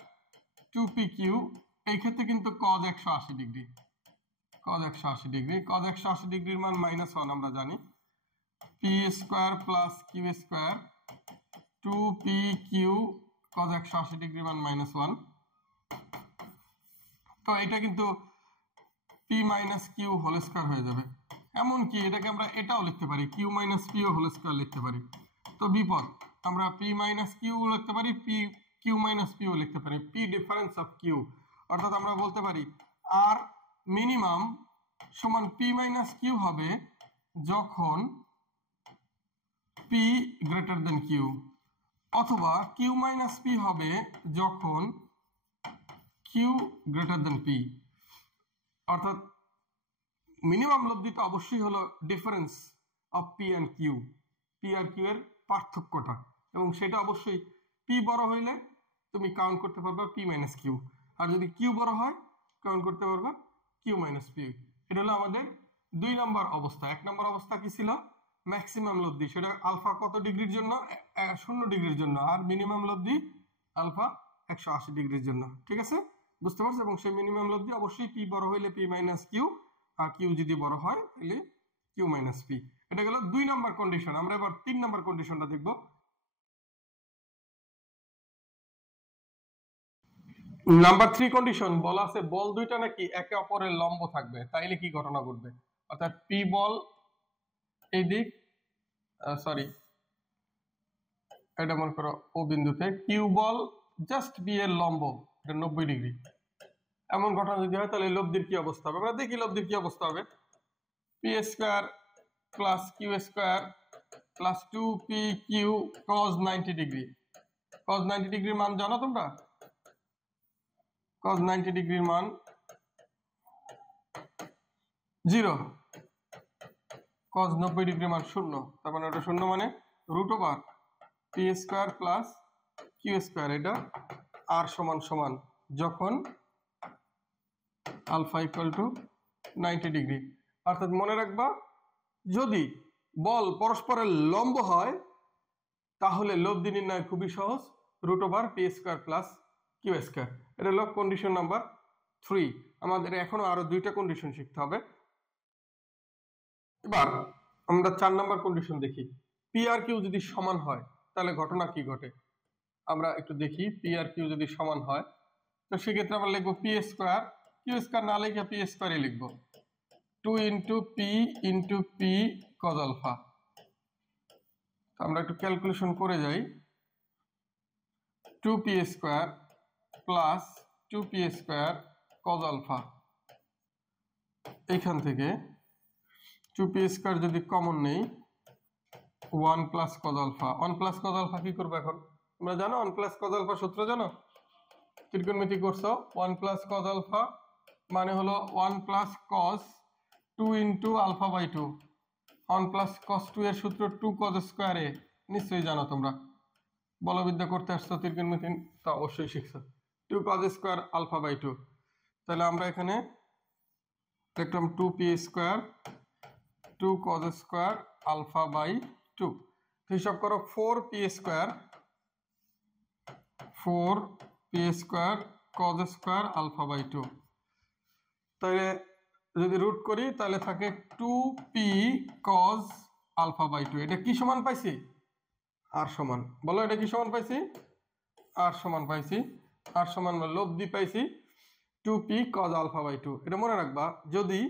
2pq। এই ক্ষেত্রে কিন্তু cos 180 degree, cos 180 degree, cos 180 ডিগ্রির মান -1 আমরা জানি। P square plus Q square 2pq cos 180 ডিগ্রির মান -1। তো এটা কিন্তু p minus Q whole square হয়ে যাবে। এমনকি এটাকে আমরা এটাও লিখতে পারি, Q minus P whole square লিখতে পারি। তো বিপদ, আমরা p মাইনাস কিউ লিখতে পারি, কিউ মাইনাস পিও লিখতে পারি, p ডিফারেন্স অফ কিউ। অর্থাৎ আমরা বলতে পারি আর মিনিমাম সমান p মাইনাস কিউ হবে যখন p গ্রেটার দেন কিউ, অথবা কিউ মাইনাস পি হবে যখন কিউ গ্রেটার দেন পি। অর্থাৎ মিনিমাম লব্ধিটা অবশ্যই হলো difference of P and Q, P আর কিউ এর পার্থক্যটা, এবং সেটা অবশ্যই পি বড় হইলে তুমি কাউন্ট করতে পারবা পি মাইনাস কিউ, আর যদি কিউ বড় হয় কাউন্ট করতে পারবা কিউ মাইনাস পি। এটা হলো আমাদের 2 নম্বর অবস্থা। 1 নম্বর অবস্থা কি ছিল? ম্যাক্সিমাম লব্ধি, সেটা আলফা কত ডিগ্রির জন্য? 0 ডিগ্রির জন্য, আর মিনিমাম লব্ধি আলফা 180 ডিগ্রির জন্য। ঠিক আছে, বুঝতে পারছো? এবং সেই মিনিমাম লব্ধি অবশ্যই পি বড় হইলে পি মাইনাস কিউ, আর কিউ যদি বড় হয় তাহলে কিউ মাইনাস পি। এটা গেল 2 নম্বর কন্ডিশন। আমরা এবার 3 নম্বর কন্ডিশনটা দেখব। নাম্বার 3 কন্ডিশন বলা আছে বল দুইটা নাকি একে অপরের লম্ব থাকবে, তাইলে কি ঘটনা ঘটবে? অর্থাৎ পি বল এই দিক, সরি এটা মনে করো ও বিন্দুতে, কিউ বল জাস্ট বি এর লম্ব, এটা 90 ডিগ্রি। এমন ঘটনা যদি হয় তাহলে লব্ধির কি অবস্থা হবে? আমরা দেখি লব্ধির কি অবস্থা হবে। P square plus Q square plus 2pq cos 90 degree. cos 90 ডিগ্রির মান জানো তোমরা? cos 90 ডিগ্রির মান 0, cos 90 ডিগ্রির মান 0। তার মানে ওটা 0 মানে root over P square plus Q square, এটা আর সমান সমান যখন আলফা ইকুয়াল টু 90 ডিগ্রি। অর্থাৎ মনে রাখবা, যদি বল পরস্পরের লম্ব হয় তাহলে লব্ধি নির্ণয় খুবই সহজ, root over P square plus Q square. এটা হলো কন্ডিশন নাম্বার 3। আমাদের এখনো আরো 2টা কন্ডিশন শিখতে হবে। এবার আমরা 4 নাম্বার কন্ডিশন দেখি। পি আর কিউ যদি সমান হয় তাহলে ঘটনা কি ঘটে? আমরা একটু দেখি। পি আর কিউ যদি সমান হয় তো সেক্ষেত্রে আমরা লিখবো পি স্কয়ার, কিউ স্কয়ার না লিখে পি স্কয়ারই লিখবো, 2 ইন্টু পি কজ আলফা। আমরা একটু ক্যালকুলেশন করে যাই। 2p square plus 2p square cos alpha, এইখান থেকে 2p স্কয়ার যদি কমন নেই 1 plus cos alpha. 1 plus cos alpha কি করবো এখন? তোমরা জানো 1 প্লাস কজ আলফা সূত্র জানো? ত্রিকোণমিতি করছো। 1 প্লাস কজ আলফা মানে হলো 1 plus cos 2 into alpha by 2। 1 plus cos 2 এর সূত্র 2 কজ স্কয়ার এ, নিশ্চয়ই জানো তোমরা, বলবিদ্যা করতে আসছো, ত্রিকোণমিতি তো অবশ্যই শিখছো। 2 cos স্কয়ার আলফা বাই 2। তাহলে আমরা এখানে লিখলাম 2p square 2 cos square alpha by 2। হিসাব করো 4p square cos square alpha by 2। তাহলে যদি রুট করি তাহলে থাকে 2p cos আলফা বাই 2। এটা কি সমান পাইছি? আর সমান, বলো এটা কি সমান পাইছি? আর সমান পাইছি। আর সমান লব্ধি পাইছি 2p cos আলফা বাই 2। এটা মনে রাখবা, যদি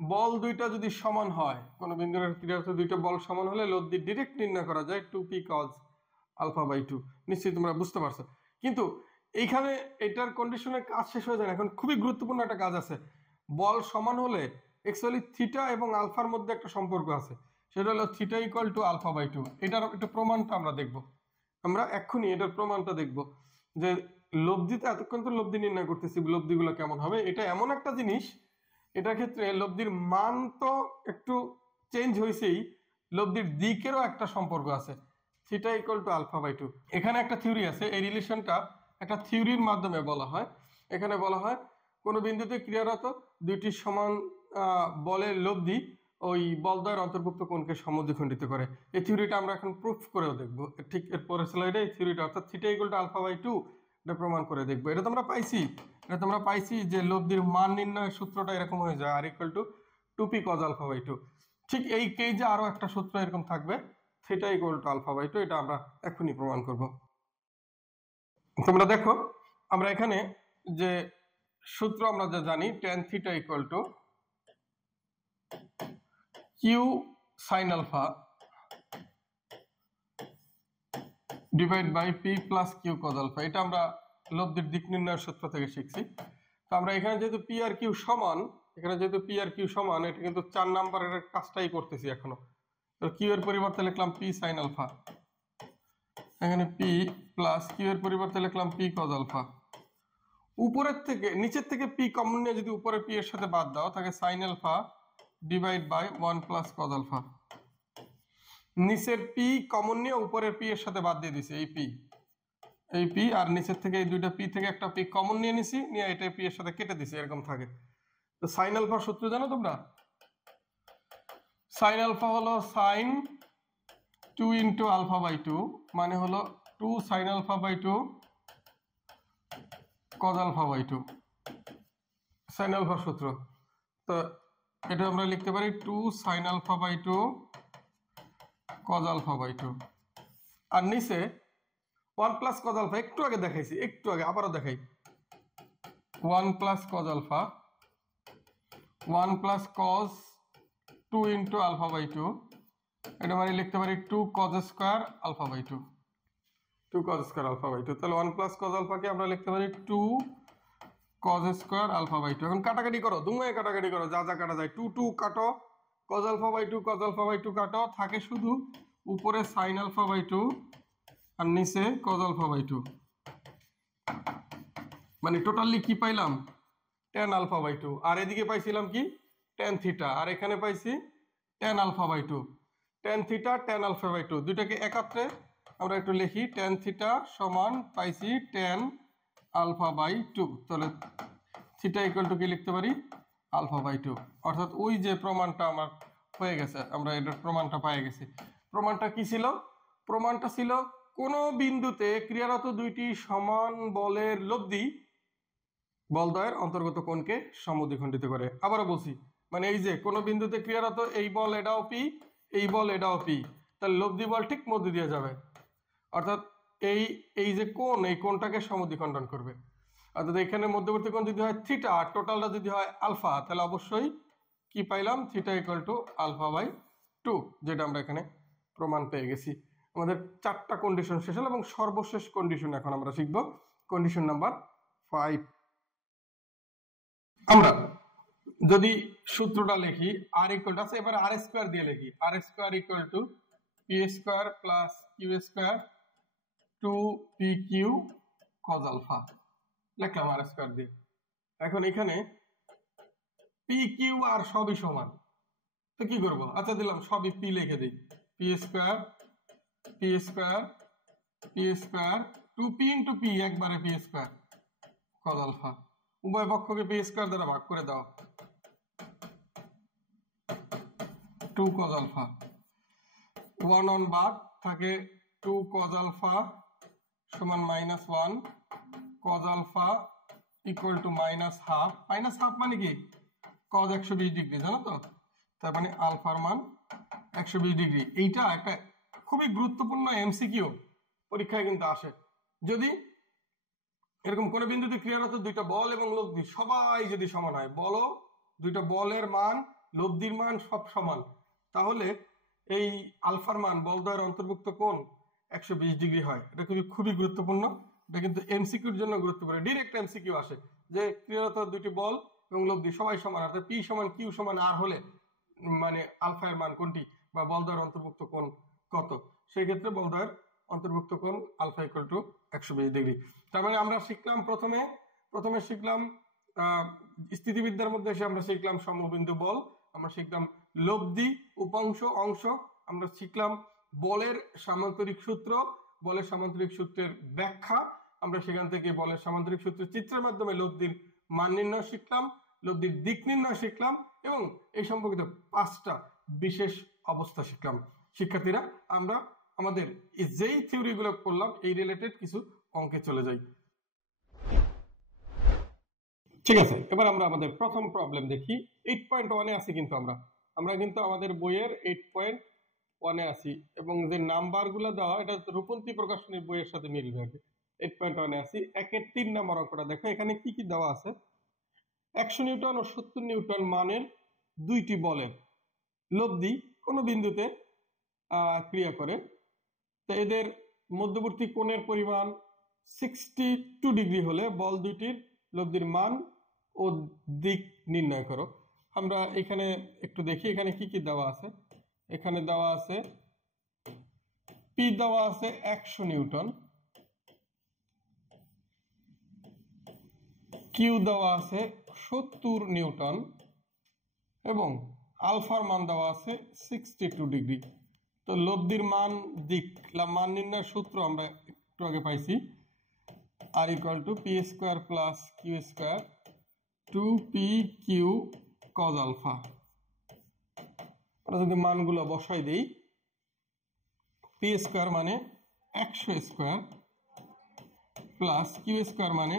বল দুইটা যদি সমান হয়, কোন বিন্দুর ক্রিয়াতে দুইটা বল সমান হলে লব্ধি ডাইরেক্ট নির্ণয় করা যায় 2p cos আলফা বাই 2। নিশ্চয়ই তোমরা বুঝতে পারছো। কিন্তু এইখানে এটার কন্ডিশনের কাজ শেষ হয়ে যায় না, এখন খুবই গুরুত্বপূর্ণ একটা কাজ আছে। বল সমান হলে অ্যাকচুয়ালি থিটা এবং আলফার মধ্যে একটা সম্পর্ক আছে, সেটা হলো theta equal to alpha by 2। এটার একটু প্রমাণটা আমরা দেখব, আমরা এক্ষুনি এটার প্রমাণটা দেখব যে লব্ধিতে এতক্ষণ তো লব্ধি নির্ণয় করতেছি, লব্ধিগুলো কেমন হবে। এটা এমন একটা জিনিস, এটার ক্ষেত্রে লব্ধির মান তো একটু চেঞ্জ হয়েছেই, লব্ধির দিকেরও একটা সম্পর্ক আছে, theta equal to alpha by 2। এখানে একটা থিওরি আছে, এই রিলেশনটা একটা থিওরির মাধ্যমে বলা হয়। এখানে বলা হয় কোনো বিন্দুতে ক্রিয়ারত দুইটি সমান বলের লব্ধি ওই বলদ্বয়ের অন্তর্ভুক্ত কোণকে সমদ্বিখণ্ডিত করে। এই থিওরিটা আমরা এখন প্রুফ করেও দেখব, ঠিক এর পরের স্লাইডে এই থিওরিটা অর্থাৎ theta equal to alpha by 2 এটা প্রমাণ করে দেখবো। এটা তোমরা পাইছি যে লব্ধির মান নির্ণয়ের সূত্রটা এরকম হয়ে যায় R equal to 2p cos alpha by 2। ঠিক এই কেজে আরো একটা সূত্র এরকম থাকবে, theta equal to alpha by 2, এটা আমরা এখনই প্রমাণ করব। তোমরা দেখো আমরা এখানে যে সূত্র আমরা যা জানি, tan theta equal to Q sine alpha divide by P plus Q cos alpha, এটা আমরা লব্ধির দিক নির্ণয়ের সূত্র থেকে শিখছি। তো আমরা এখানে যেহেতু পি আর কিউ সমান, এটা কিন্তু 4 নাম্বারের কাজটাই করতেছি এখনো। তো কিউ এর পরিবর্তে লিখলাম পি সাইন আলফা, এখানে পি প্লাস কিউ এর পরিবর্তে লিখলাম পি কজ আলফা। উপরের থেকে নিচের থেকে পি কমন নিয়ে যদি উপরে পি এর সাথে বাদ দাও তাহলে sine alpha divide by 1 plus cos alpha. নিচের পি কমন নিয়ে উপরের পি এর সাথে বাদ দিয়ে দিছি এই পি, আর নিচের থেকে এই দুইটা পি থেকে একটা পি কমন নিয়ে নিছি, নিয়ে এটা পি এর সাথে কেটে দিছি, এরকম থাকে। তো সাইন আলফার সূত্র জানো তোমরা? সাইন আলফা হলো সাইন 2 ইন্টু আলফা বাই 2, মানে হলো 2 sine alpha by 2 cos alpha by 2, sine আলফার সূত্র। তো এটা আমরা লিখতে পারি 2 sine alpha by 2 cos alpha by 2, আর নিচে 1 প্লাস কজ আলফা, একটু আগে দেখাইছি, আবারও দেখাই, 1 plus cos alpha 1 plus cos 2 into alpha by 2, এটা মানে লিখতে পারি 2 cos square alpha by 2, 2 cos square alpha by 2। তাহলে 1 প্লাস কজ আলফাকে আমরা লিখতে পারি 2 কজ স্কোয়ার আলফা বাই 2। এখন কাটাকাটি করো, দুমে কাটাকাটি করো, যা যা কাটা যায়, 2 2 কাটো, cos alpha by 2 cos alpha by 2 কাটো, থাকে শুধু উপরে সাইন আলফা বাই 2 আর নিচে কজ আলফা বাই 2, মানে টোটালি কি পাইলাম tan আলফা বাই 2, আর এদিকে পাইছিলাম কি tan থিটা, আর এখানে পাইছি tan alpha by 2। tan theta tan alpha by 2 দুইটাকে একত্রে আমরা একটু লিখি, tan থিটা সমান পাইছি tan আলফা বাই 2, তাহলে থিটা ইকুয়াল টু কি লিখতে পারি আলফা বাই 2। অর্থাৎ ওই যে প্রমাণটা আমার হয়ে গেছে, আমরা এটার প্রমাণটা পেয়ে গেছি। প্রমাণটা কি ছিল? প্রমাণটা ছিল কোন বিন্দুতে ক্রিয়ারত দুইটি সমান বলের লব্ধি বলদ্বয়ের অন্তর্গত কোণকে সমদ্বিখণ্ডিত করে। আবারও বলছি, মানে এই যে কোন বিন্দুতে ক্রিয়ারত এই বল এটাও পি, এই বল এটাও পি, তাহলে লব্ধি বল ঠিক মধ্যে দিয়ে যাবে, অর্থাৎ এই যে কোণ, এই কোণটাকে সমদ্বিখণ্ডন করবে। অর্থাৎ এখানে মধ্যবর্তী কোণ যদি হয় থিটা আর টোটালটা যদি হয় আলফা, তাহলে অবশ্যই কি পাইলাম theta equal to alpha by 2, যেটা আমরা এখানে প্রমাণ পেয়ে গেছি। আমাদের 4টা কন্ডিশন শেষ হলো এবং সর্বশেষ কন্ডিশন এখন আমরা শিখব, কন্ডিশন নাম্বার 5। আমরা যদি সূত্রটা লিখি আর ইকুয়াল টু, আচ্ছা এবার আর স্কয়ার দিয়ে লিখি, R square equal to P square plus Q square 2pq cos alpha, লিখলাম আর স্কয়ার দিয়ে। এখন এখানে pq আর সবই সমান, তো কি করব? আচ্ছা দিলাম সবই p লিখে দিই, P square 2p into p, একবারে p স্কয়ার cos আলফা, উভয় পক্ষকে p স্কয়ার দ্বারা ভাগ করে দাও, 2 cos আলফা, 1 অন বাদ থাকে 2 cos আলফা সমান -1 cos আলফা ইকুয়াল টু -হাফ, -হাফ মানে কি cos 120 ডিগ্রি, জানো তো? তার মানে আলফার মান 120 ডিগ্রি। এইটা একটা খুবই গুরুত্বপূর্ণ এমসিকিউ, পরীক্ষায় কিন্তু আসে। যদি এরকম কোন বিন্দুতে ক্রিয়ারত দুইটা বল এবং লব্ধি সবাই যদি সমান হয়, বলো দুইটা বলের মান লব্ধির মান সব সমান, তাহলে এই আলফার মান বলদ্বয়ের অন্তর্ভুক্ত কোণ 120 ডিগ্রি হয়। এটা খুবই গুরুত্বপূর্ণ, এটা কিন্তু এমসিকিউর জন্য গুরুত্বপূর্ণ, ডাইরেক্ট এমসিকিউ আসে যে ক্রিয়ারত দুইটি বল এবং লব্ধি সবাই সমান, অর্থাৎ পি সমান কিউ সমান আর হলে মানে আলফা এর মান কোনটি বা বলদ্বয়ের অন্তর্ভুক্ত কোণ কত, সেই ক্ষেত্রে বলদ্বয়ের অন্তর্ভুক্ত কোণ আলফা ইকুয়াল টু 120 ডিগ্রি। তার মানে আমরা শিখলাম প্রথমে শিখলাম স্থিতিবিদ্যার মধ্যে এসে আমরা শিখলাম সমবিন্দু বল, আমরা শিখলাম লব্ধি উপাংশ অংশ, আমরা শিখলাম বলের সামান্তরিক সূত্র, বলের সামান্তরিক সূত্রের ব্যাখ্যা, আমরা সেখান থেকে বলের সামান্তরিক সূত্রের চিত্রের মাধ্যমে লব্ধির মান নির্ণয় শিখলাম, লব্ধির দিক নির্ণয় শিখলাম এবং এই সম্পর্কিত 5টা বিশেষ অবস্থা শিখলাম। শিক্ষার্থীরা আমরা আমাদের যেই থিওরিগুলো করলাম এই রিলেটেড কিছু অঙ্কে চলে যাই। ঠিক আছে, এবার আমরা আমাদের প্রথম প্রবলেম দেখি। 8.1 এ আছি কিন্তু আমরা কিন্তু আমাদের বইয়ের 8.1 এ আছি এবং যে নাম্বারগুলো দেওয়া এটা রূপন্তী প্রকাশনীর বইয়ের সাথে মিলবে আর কি। 8.1 এ আছি। 1-3 নম্বর অঙ্কটা দেখো, এখানে কি কি দেওয়া আছে। 100 নিউটন ও 70 নিউটন মানের দুইটি বলের লব্ধি কোনো বিন্দুতে ক্রিয়া করে, তো এদের মধ্যবর্তী কোণের পরিমাণ 62 ডিগ্রি হলে বল দুইটির লব্ধির মান ও দিক নির্ণয় করো। আমরা এখানে একটু দেখি এখানে কি কি দেওয়া আছে। এখানে দেওয়া আছে পি দেওয়া আছে 100 নিউটন, কিউ দেওয়া আছে 70 নিউটন এবং আলফার মান দেওয়া আছে 62 ডিগ্রি। তো লব্ধির মান দিক মান নির্ণয়ের সূত্র আমরা একটু আগে পাইছি, R equal to P square plus Q square 2p/q cos alpha. আমরা যদি মানগুলো বসাই দেই, পি স্কোয়ার মানে 100 স্কোয়ার প্লাস কিউ স্কোয়ার মানে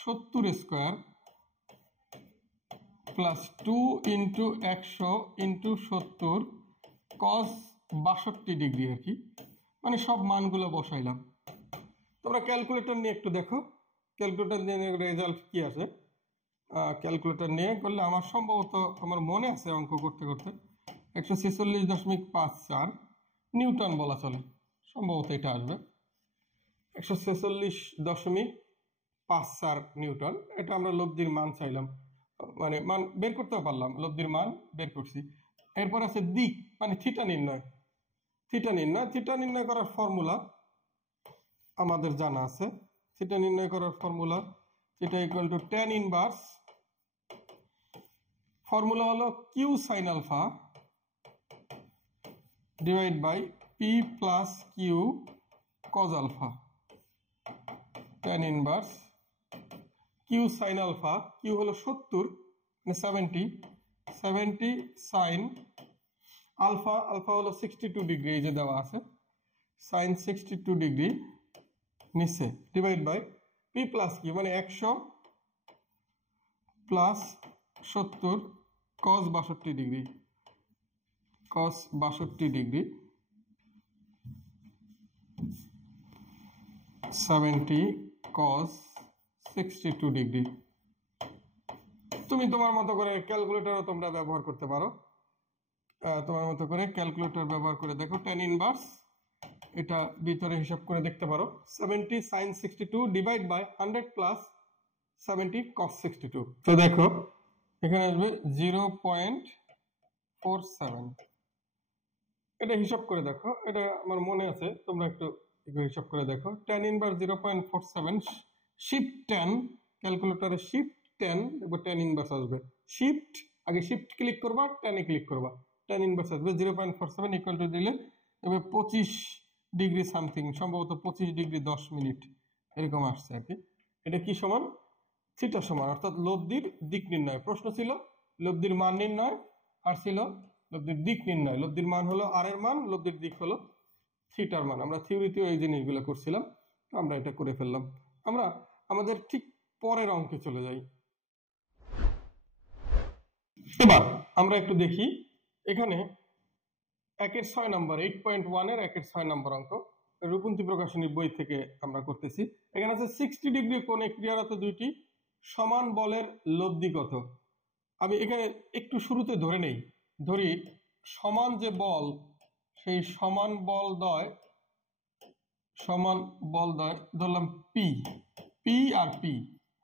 70 square plus 2 into 100 into 70 cos 62 degree আর কি, মানে সব মানগুলো বসাইলাম। তোমরা ক্যালকুলেটর নিয়ে একটু দেখো, ক্যালকুলেটর নিয়ে রেজাল্ট কি আছে। ক্যালকুলেটর নিয়ে করলে আমার সম্ভবত আমার মনে আছে অঙ্ক করতে করতে 146.54 নিউটন বলা চলে, সম্ভবত এটা আসবে 146.54 নিউটন। এটা আমরা লব্ধির মান চাইলাম, মানে মান বের করতেও পারলাম, লব্ধির মান বের করছি। এরপর আছে দিক মানে থিটা নির্ণয়। থিটা নির্ণয় করার ফর্মুলা আমাদের জানা আছে। থিটা নির্ণয় করার formula theta equal to tan inverse, formula হলো Q sine alpha divide by P plus Q cos alpha. tan inverse Q sine alpha, Q হলো 70 মানে 70 সাইন আলফা, আলফা হলো 62 ডিগ্রি, এই যে দেওয়া আছে সাইন 62 ডিগ্রি নিচে divide by P plus Q মানে 100 প্লাস 70 cos 62 degree, cos 62 degree 70 cos 62 degree. তুমি তোমার মতো করে ক্যালকুলেটরও তোমরা ব্যবহার করতে পারো, তোমার মতো করে ক্যালকুলেটর ব্যবহার করে দেখো tan ইনভার্স এটা ভিতরে হিসাব করে দেখতে পারো। 70 sin 62 ডিভাইড বাই 100 প্লাস 70 cos 62। তো দেখো এখানে আসবে 0.47। এটা হিসাব করে দেখো, এটা আমার মনে আছে, তোমরা একটু হিসাব করে দেখো। tan ইনভার্স 0.47 শিফট tan, ক্যালকুলেটরে শিফট tan, এবার tan ইনভার্স আসবে। শিফট আগে শিফট ক্লিক করবা, tan এ ক্লিক করবা, tan ইনভার্স আসবে 0.47 ইকুয়াল টু দিলে এবার 25 ডিগ্রি সামথিং, সম্ভবত 25 ডিগ্রি 10 মিনিট এরকম আসছে আর কি। এটা কি সমান? থিটা সমান, অর্থাৎ লব্ধির দিক নির্ণয়। প্রশ্ন ছিল লব্ধির মান নির্ণয় আর ছিল লব্ধির দিক নির্ণয়। লব্ধির মান হলো আর এর মান, লব্ধির দিক হলো থিটার মান। আমরা থিওরিতেও এই জিনিসগুলো করছিলাম, আমরা এটা করে ফেললাম। আমরা আমাদের ঠিক পরের অঙ্কে চলে যাই। এবার আমরা একটু দেখি এখানে 1-6 নম্বর 8.1 এর 1-6 নম্বর অঙ্ক, রূপন্তী প্রকাশনীর বই থেকে আমরা করতেছি। এখানে আছে 60 ডিগ্রি কোণে ক্রিয়ারত দুইটি সমান বলের লব্ধি কত। আমি এখানে একটু শুরুতে ধরে নেই, ধরি সমান যে বল সেই সমান বল দ্বয় ধরলাম পি আর পি,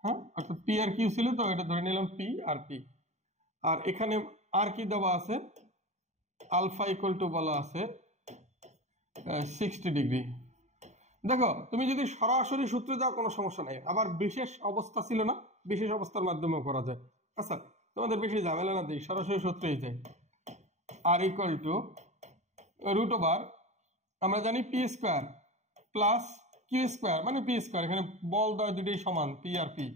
হ্যাঁ, অর্থাৎ পি আর কিউ ছিল, তো এটা ধরে নিলাম পি আর পি। আর এখানে আর কি দেওয়া আছে, আলফা ইকুয়াল টু বলা আছে 60 ডিগ্রি। দেখো তুমি যদি সরাসরি সূত্রে যাও কোনো সমস্যা নাই, আবার বিশেষ অবস্থা ছিল না, বিশেষ অবস্থার মাধ্যমেও করা যায়। আচ্ছা, তোমাদের বেশি ঝামেলা না দিই, সরাসরি সূত্রেই যাই। R equal to root over, আমরা জানি P square plus Q square মানে পি স্কোয়ার, এখানে বল দেওয়া দুটোই সমান পি আর পি,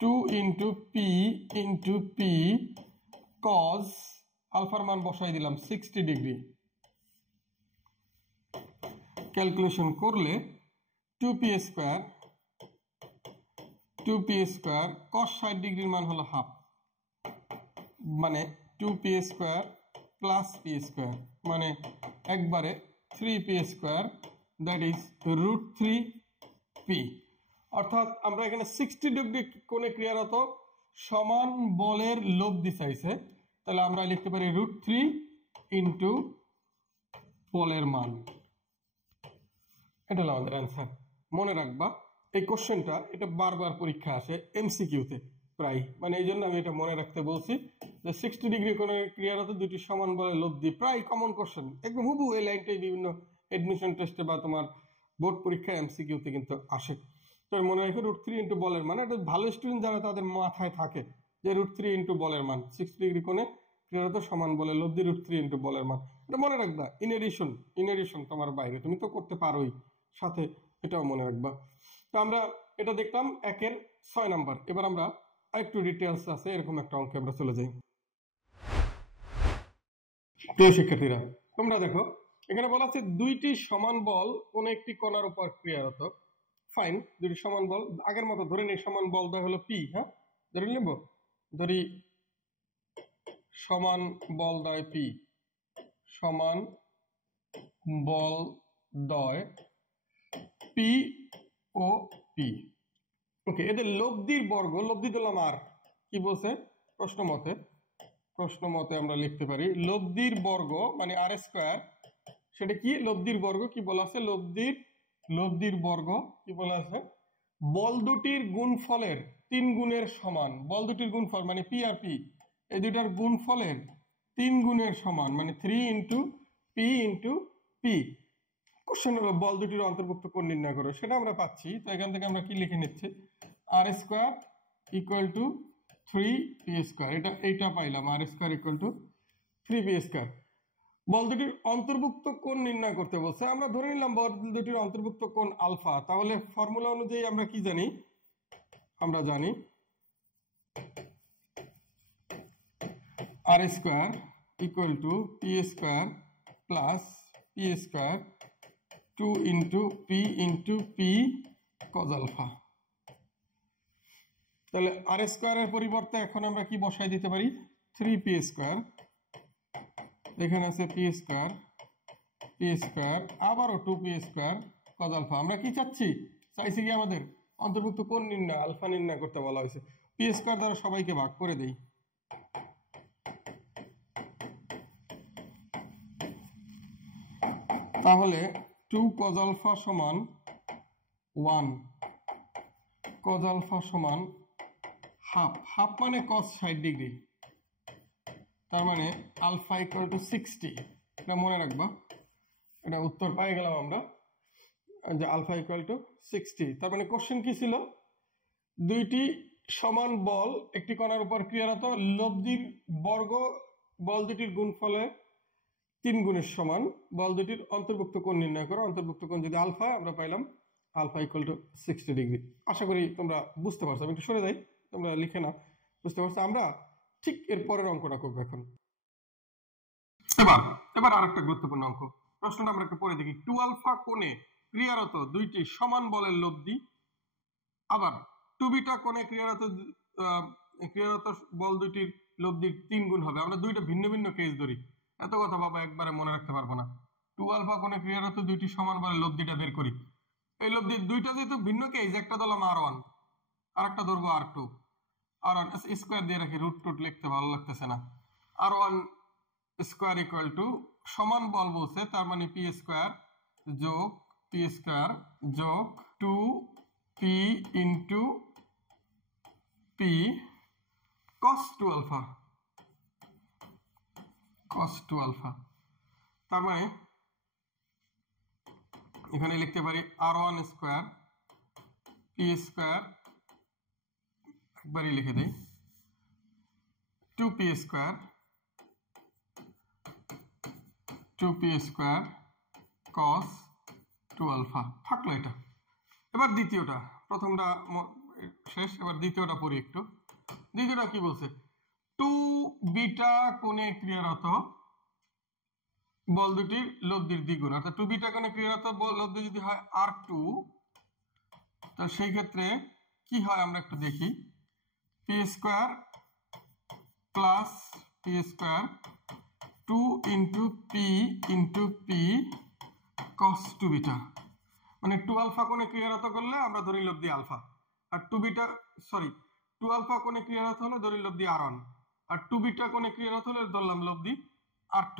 2 ইন্টু পি কজ আলফার মান বসাই দিলাম 60 ডিগ্রি। ক্যালকুলেশন করলে 2p স্কোয়ার cos 60 ডিগ্রির মান হলো হাফ, মানে 2p square plus p square মানে একবারে 3p square, that is root 3p। অর্থাৎ আমরা এখানে 60 ডিগ্রি কোণে ক্রিয়ারত সমান বলের লব্ধি চাইছে, তাহলে আমরা লিখতে পারি রুট 3 ইন্টু বলের মান। এটা হলো আমাদের অ্যান্সার। মনে রাখবা এই কোশ্চেনটা, এটা বারবার পরীক্ষা আসে এমসিকিউতে প্রায়, মানে এই জন্য আমি এটা মনে রাখতে বলছি যে 60 ডিগ্রি কোণের ক্রিয়ারত দুটি সমান বলের লব্ধি, প্রায় কমন কোশ্চেন, একদম হুবহু এই লাইনটাই বিভিন্ন এডমিশন টেস্টে বা তোমার বোর্ড পরীক্ষায় এমসিকিউতে কিন্তু আসে। তো মনে রাখো রুট 3 ইন্টু বলের মান, এটা ভালো স্টুডেন্ট যারা তাদের মাথায় থাকে যে রুট 3 ইন্টু বলের মান, 60 ডিগ্রি কোণে ক্রিয়ারত সমান বলের লব্ধি রুট 3 ইন্টু বলের মান, এটা মনে রাখবা। ইন এডিশন তোমার বাইরে তুমি তো করতে পারোই, সাথে এটাও মনে রাখবা। তো আমরা এটা দেখলাম 1-এর 6 নাম্বার। এবার আমরা আরেকটু ডিটেলস আছে এরকম একটা অঙ্কে আমরা চলে যাই। প্রিয় শিক্ষার্থীরা, তোমরা দেখো এখানে বলা আছে দুইটি সমান বল কোন একটি কণার উপর ক্রিয়ারত। ফাইন, দুইটি সমান বল, আগের মতো ধরে নিই সমান বল দেয় হলো পি। হ্যাঁ, ধরে নেব, ধরি সমান বল দেয় পি, সমান বল দয় পি ও পি। ওকে, এদের লব্ধির বর্গ, লব্ধি দিলাম আর, কি বলছে প্রশ্ন মতে আমরা লিখতে পারি লব্ধির বর্গ মানে আর স্কয়ার। সেটা কি লব্ধির বর্গ, কি বলা আছে, লব্ধির বর্গ কি বলা আছে, বল দুটির গুণফলের 3 গুণের সমান। বল দুটির গুণফল মানে পি আর পি, এই দুটার গুণফলের 3 গুণের সমান, মানে 3 ইন্টু পি। কোশ্চেন হলো বল দুটির অন্তর্ভুক্ত কোণ নির্ণয় করো, সেটা আমরা পাচ্ছি। তো এখান থেকে আমরা কি লিখে নিচ্ছি, R square equal to 3p square, এইটা পাইলাম, R square equal to 3p square. বল দুটির অন্তর্ভুক্ত কোণ নির্ণয় করতে বলছে, আমরা ধরে নিলাম বল দুটির অন্তর্ভুক্ত কোণ আলফা। তাহলে ফর্মুলা অনুযায়ী আমরা কি জানি, আমরা জানি R square equal to P square plus P square 2 into P cos alpha. তাহলে আর স্কোয়ারের পরিবর্তে এখন আমরা কি বসাই দিতে পারি, 3p স্কোয়ার, এখানে আছে পি স্কোয়ার আবারও 2p স্কোয়ার কজ আলফা। আমরা কি চাইছি কি আমাদের অন্তর্ভুক্ত কোণ নির্ণয়, আলফা নির্ণয় করতে বলা হয়েছে। পি স্কোয়ার দ্বারা সবাইকে ভাগ করে দেই, তাহলে 2 cos আলফা সমান 1, cos আলফা সমান হাফ মানে cos 60 ডিগ্রি, তার মানে আলফা ইকুয়াল টু 60। এটা মনে রাখবা, এটা উত্তর পেয়ে গেলাম আমরা যে আলফা ইকুয়াল টু 60। তার মানে কোশ্চেন কি ছিল, দুইটি সমান বল একটি কণার উপর ক্রিয়ারত, লব্ধির বর্গ বল দুটির গুণফলে 3 গুণের সমান, বল দুটির অন্তর্ভুক্ত কোণ নির্ণয় করো। অন্তর্ভুক্ত কোণ যদি আলফা, আমরা পাইলাম আলফা ইকুয়াল টু 60 ডিগ্রি। আশা করি তোমরা বুঝতে পারছো, আমি একটু সরে যাই, তোমরা লিখে না, বুঝতে পারছো। আমরা ঠিক এর পরের অঙ্কটা করবো এখন। এবার আরেকটা গুরুত্বপূর্ণ অঙ্ক, প্রশ্নটা আমরা একটু পড়ে দেখি। 2 আলফা কোণে ক্রিয়ারত দুইটি সমান বলের লব্ধি, আবার 2 বিটা কোণে ক্রিয়ারত বল দুইটির লব্ধির 3 গুণ হবে। আমরা দুইটা ভিন্ন ভিন্ন কেস ধরি, এত কথা বাবা একবারে মনে রাখতে পারবো না। 2 আলফা কোণে ক্রিয়ারত দুইটি সমান বলের লব্ধিটা বের করি। এই লব্ধির দুইটা যেহেতু ভিন্ন কেস, একটা ধরলাম r1 আর একটা ধরবো r2, r1 স্কয়ার দিয়ে রাখি, রুট টুট লিখতে ভালো লাগতেছে না। r1 স্কয়ার ইকুয়াল টু সমান বল বলছে, তার মানে পি স্কয়ার যোগ 2 P into P cos 2 alpha, cos 2 alpha. তার মানে এখানে লিখতে পারি r1 স্কয়ার পি স্কয়ার, একবারই লিখে দেই 2p স্কয়ার cos 2 আলফা থাকলো এটা। এবার দ্বিতীয়টা, প্রথমটা শেষ, এবার দ্বিতীয়টা পড়ি একটু। দ্বিতীয়টা কি বলছে? 2 বিটা কোণে ক্রিয়ারত বল দুটির লব্ধির দ্বিগুণ, অর্থাৎ 2 বিটা কোণে ক্রিয়ারত বল লব্ধি যদি হয় r2, তো সেই ক্ষেত্রে কি হয় আমরা একটু দেখি। p square plus p square 2 into p cos 2 beta, মানে 2 আলফা কোণে ক্রিয়ারত করলে আমরা ধরি লব্ধি আলফা, আর 2 বিটা সরি 2 আলফা কোণে ক্রিয়ারত হলে ধরি লব্ধি r1, আর 2 বিটা কোণে ক্রিয়ারত হলে ধরলাম লব্ধি r2।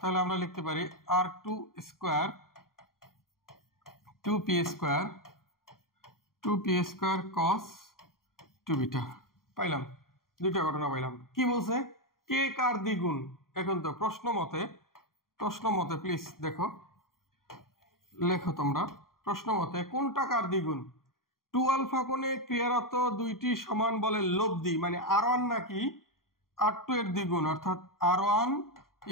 তাহলে আমরা লিখতে পারি r2 square 2p square cos 2 beta পাইলাম। দুইটা ঘটনা পাইলাম। কি বলছে? কে কার দ্বিগুণ? এখন তো প্রশ্ন মতে প্লিজ দেখো, লেখো তোমরা প্রশ্ন মতে কোনটা কার দ্বিগুণ? 2 আলফা কোণে ক্রিয়ারত দুইটি সমান বলের লব্ধি মানে r1 নাকি r2 এর দ্বিগুণ, অর্থাৎ r1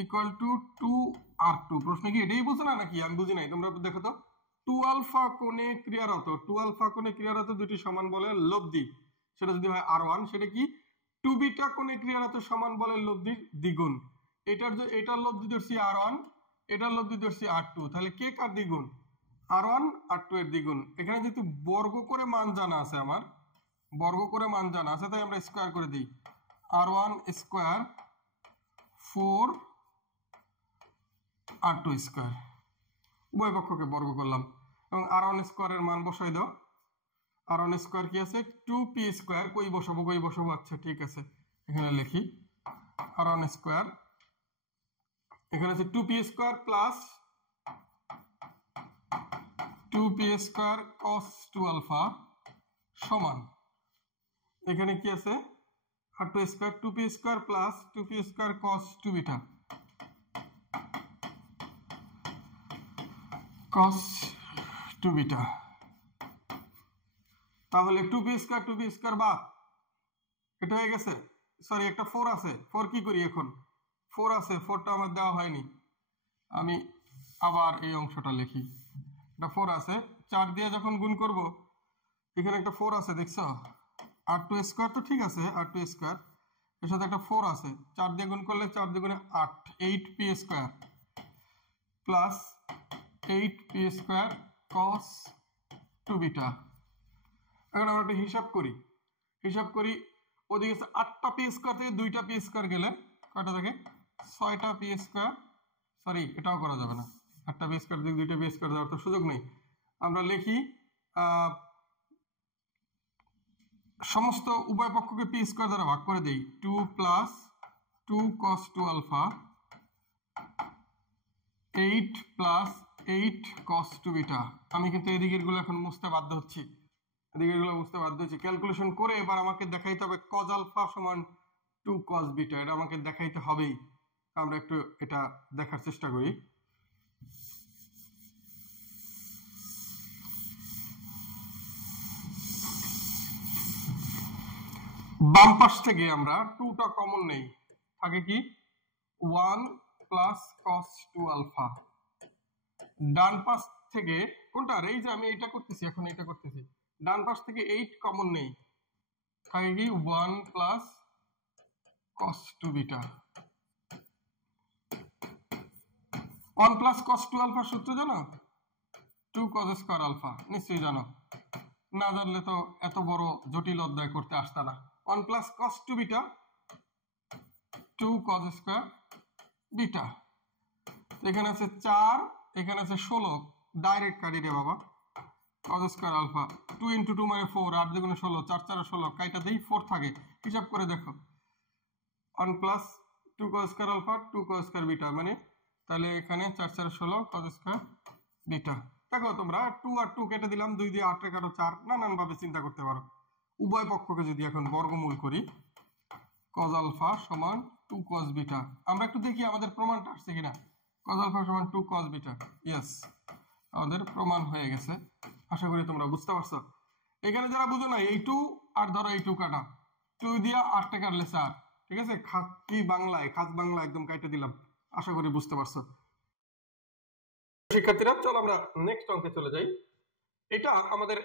ইকুয়াল টু 2r2। প্রশ্ন কি এটাই বলছে না নাকি? আমি বুঝি নাই, তোমরা দেখো তো। 2 আলফা কোণে ক্রিয়ারত দুটি সমান বলের লব্ধি, সেটা যদি হয় r1, সেটা কি 2 বিটা কোণে ক্রিয়ারত সমান বলের লব্ধির দ্বিগুণ। এটার লব্ধি ধরছি r1, এটার লব্ধি ধরছি r2, তাহলে কে কার দ্বিগুণ? r1 r2 এর দ্বিগুণ। এখানে যেহেতু বর্গ করে মান জানা আছে, আমার বর্গ করে মান জানা আছে, তাই আমরা স্কয়ার করে দিই। r1 স্কয়ার 4 r2 স্কয়ার, উভয় পক্ষকে বর্গ করলাম এবং r1 স্কয়ারের মান বসাই দাও। r1 স্কয়ার কি আছে? 2p স্কয়ার, কই বসাবো? আচ্ছা ঠিক আছে, এখানে লিখি r1 স্কয়ার, এখানে আছে 2p square plus 2p square cos 2 alpha সমান, এখানে কি আছে? r2 square 2p square plus 2p square cos 2 beta তাহলে 2p স্কয়ার বাদ, এটা হয়ে গেছে। সরি, একটা 4 আছে, 4 কি করি এখন? 4 আছে, 4টা আমার দেওয়া হয়নি, আমি আবার এই অংশটা লিখি। এটা 4 আছে, 4 দিয়ে যখন গুণ করব, এখানে একটা 4 আছে, দেখছো? r2 স্কয়ার তো ঠিক আছে, r2 স্কয়ার এর সাথে একটা 4 আছে, 4 দিয়ে গুণ করলে 4 দিয়ে গুণে 8, 8p square plus 8p square cos 2 beta. এখন আমরা একটা হিসাব করি, ওদিকে 8টা p স্কয়ার থেকে 2টা p স্কয়ার গেলে কয়টা থাকে? 6টা p স্কয়ার। সরি, এটাও করা যাবে না, 8টা p স্কয়ার থেকে 2টা p স্কয়ার দেওয়ার তো সুযোগ নেই। আমরা লিখি সমস্ত উভয় পক্ষকে p স্কয়ার দ্বারা ভাগ করে দেই। 2 plus 2 cos 2 alpha 8 plus 8 cos 2 beta. আমি কিন্তু এদিকের গুলো এখন মুছতে বাধ্য হচ্ছি, ক্যালকুলেশন করে এবার আমাকে দেখাইতে হবে cos আলফা সমান 2 cos বিটা, এটা আমাকে দেখাইতে হবেই। আমরা একটু এটা দেখার চেষ্টা করি। বাম পাশ থেকে আমরা 2টা কমন নেই, থাকে কি 1 প্লাস cos 2 আলফা। ডান পাশ থেকে কোনটা? এই যে আমি এটা করতেছি, এখন এটা করতেছি, ডান পাশ থেকে 8 কমন নেই, থাকে কি 1 plus cos 2 beta. 1 plus cos 2 alpha সূত্র জানো? 2 cos স্কয়ার আলফা, নিশ্চয়ই জানো, না জানলে তো এত বড় জটিল অধ্যায় করতে আসতা না। 1 plus cos 2 beta 2 cos square beta. এখানে আছে 4, এখানে আছে 16, ডাইরেক্ট কাটি রে বাবা। cos স্কয়ার আলফা 2 × 2 মানে 4, 8 × 16, 4 4 16, কাইটা দেই 4 থাকে, হিসাব করে দেখো। 1 plus 2 cos square alpha 2 cos square beta, মানে তাহলে এখানে 4 4 16 cos স্কয়ার বিটা। দেখো তোমরা 2 আর 2 কেটে দিলাম, 2 দিয়ে 8 কাটো 4, নানান ভাবে চিন্তা করতে পারো। উভয় পক্ষকে যদি এখন বর্গমূল করি, cos আলফা সমান 2 cos বিটা, আমরা একটু দেখি আমাদের প্রমাণটা আসছে কিনা। cos আলফা সমান 2 cos বিটা, ইয়েস, আমাদের প্রমাণ হয়ে গেছে। আশা করি তোমরা বুঝতে পারছো। এখানে যারা বুঝো না, এই 2 আর ধরো এই 2 কাটা, 2 দিয়ে 8 কাটলে 4, ঠিক আছে, খাঁটি বাংলায়, খাস বাংলা একদম কাটে দিলাম। আশা করি বুঝতে পারছো। শিক্ষার্থীরা চলো আমরা নেক্সট অঙ্কে চলে যাই। এটা আমাদের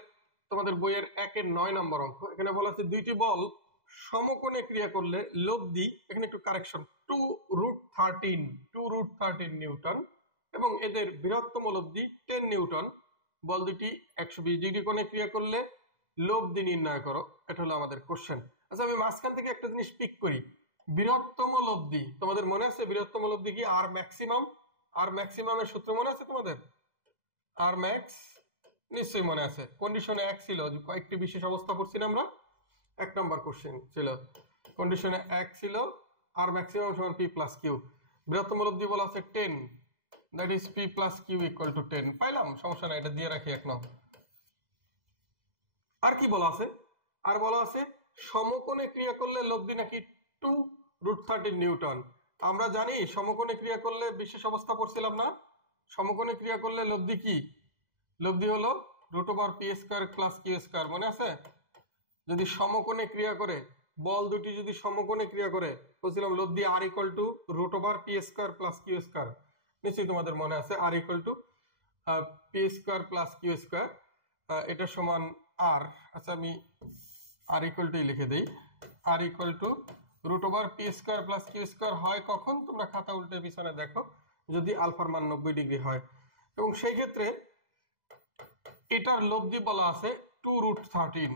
তোমাদের বইয়ের 1-এর 9 নম্বর অঙ্ক। এখানে বলা আছে দুইটি বল সমকোণে ক্রিয়া করলে লব্ধি, এখানে একটু কারেকশন, 2√13 নিউটন এবং এদের বৃহত্তম লব্ধি 10 নিউটন। বল দুটি 120 ডিগ্রি কোণে ক্রিয়া করলে লব্ধি নির্ণয় করো। এটা হলো আমাদের কোশ্চেন। আচ্ছা, আমি মাঝখান থেকে একটা জিনিস পিক করি। বৃহত্তম লব্ধি তোমাদের মনে আছে? বৃহত্তম লব্ধি কি? আর ম্যাক্সিমাম। আর ম্যাক্সিমামের সূত্র মনে আছে তোমাদের? আর ম্যাক্স নিশ্চয়ই মনে আছে। কন্ডিশনে 1 ছিল, কয়েকটি বিশেষ অবস্থা পড়ছি না আমরা, 1 নম্বর কোশ্চেন ছিল। কন্ডিশনে 1 ছিল, আর ম্যাক্সিমাম সমান পি প্লাস কিউ। বৃহত্তম লব্ধি বলা আছে 10, that is P plus Q equal to 10। পাইলাম, সমস্যা নাই, এটা দিয়ে রাখি 1 নম্বর। আর কি বলা আছে? আর বলা আছে সমকোণে ক্রিয়া করলে লব্ধি নাকি 2√13 নিউটন। আমরা জানি সমকোণে ক্রিয়া করলে বিশেষ অবস্থা পড়ছিলাম না? সমকোণে ক্রিয়া করলে লব্ধি কি? লব্ধি হলো √p² প্লাস q², মনে আছে? যদি সমকোণে ক্রিয়া করে, বল দুটি যদি সমকোণে ক্রিয়া করে, বলছিলাম লব্ধি r equal to √p² plus q²। নিশ্চয়ই তোমাদের মনে আছে r equal to p² plus q², এটা সমান r। আচ্ছা, আমি r ইকুয়াল টু লিখে দেই। r equal to √p² plus q² হয় কখন? তোমরা খাতা উল্টে পিছনে দেখো, যদি আলফার মান 90 ডিগ্রি হয়। এবং সেই ক্ষেত্রে এটার লব্ধি বলা আছে 2√13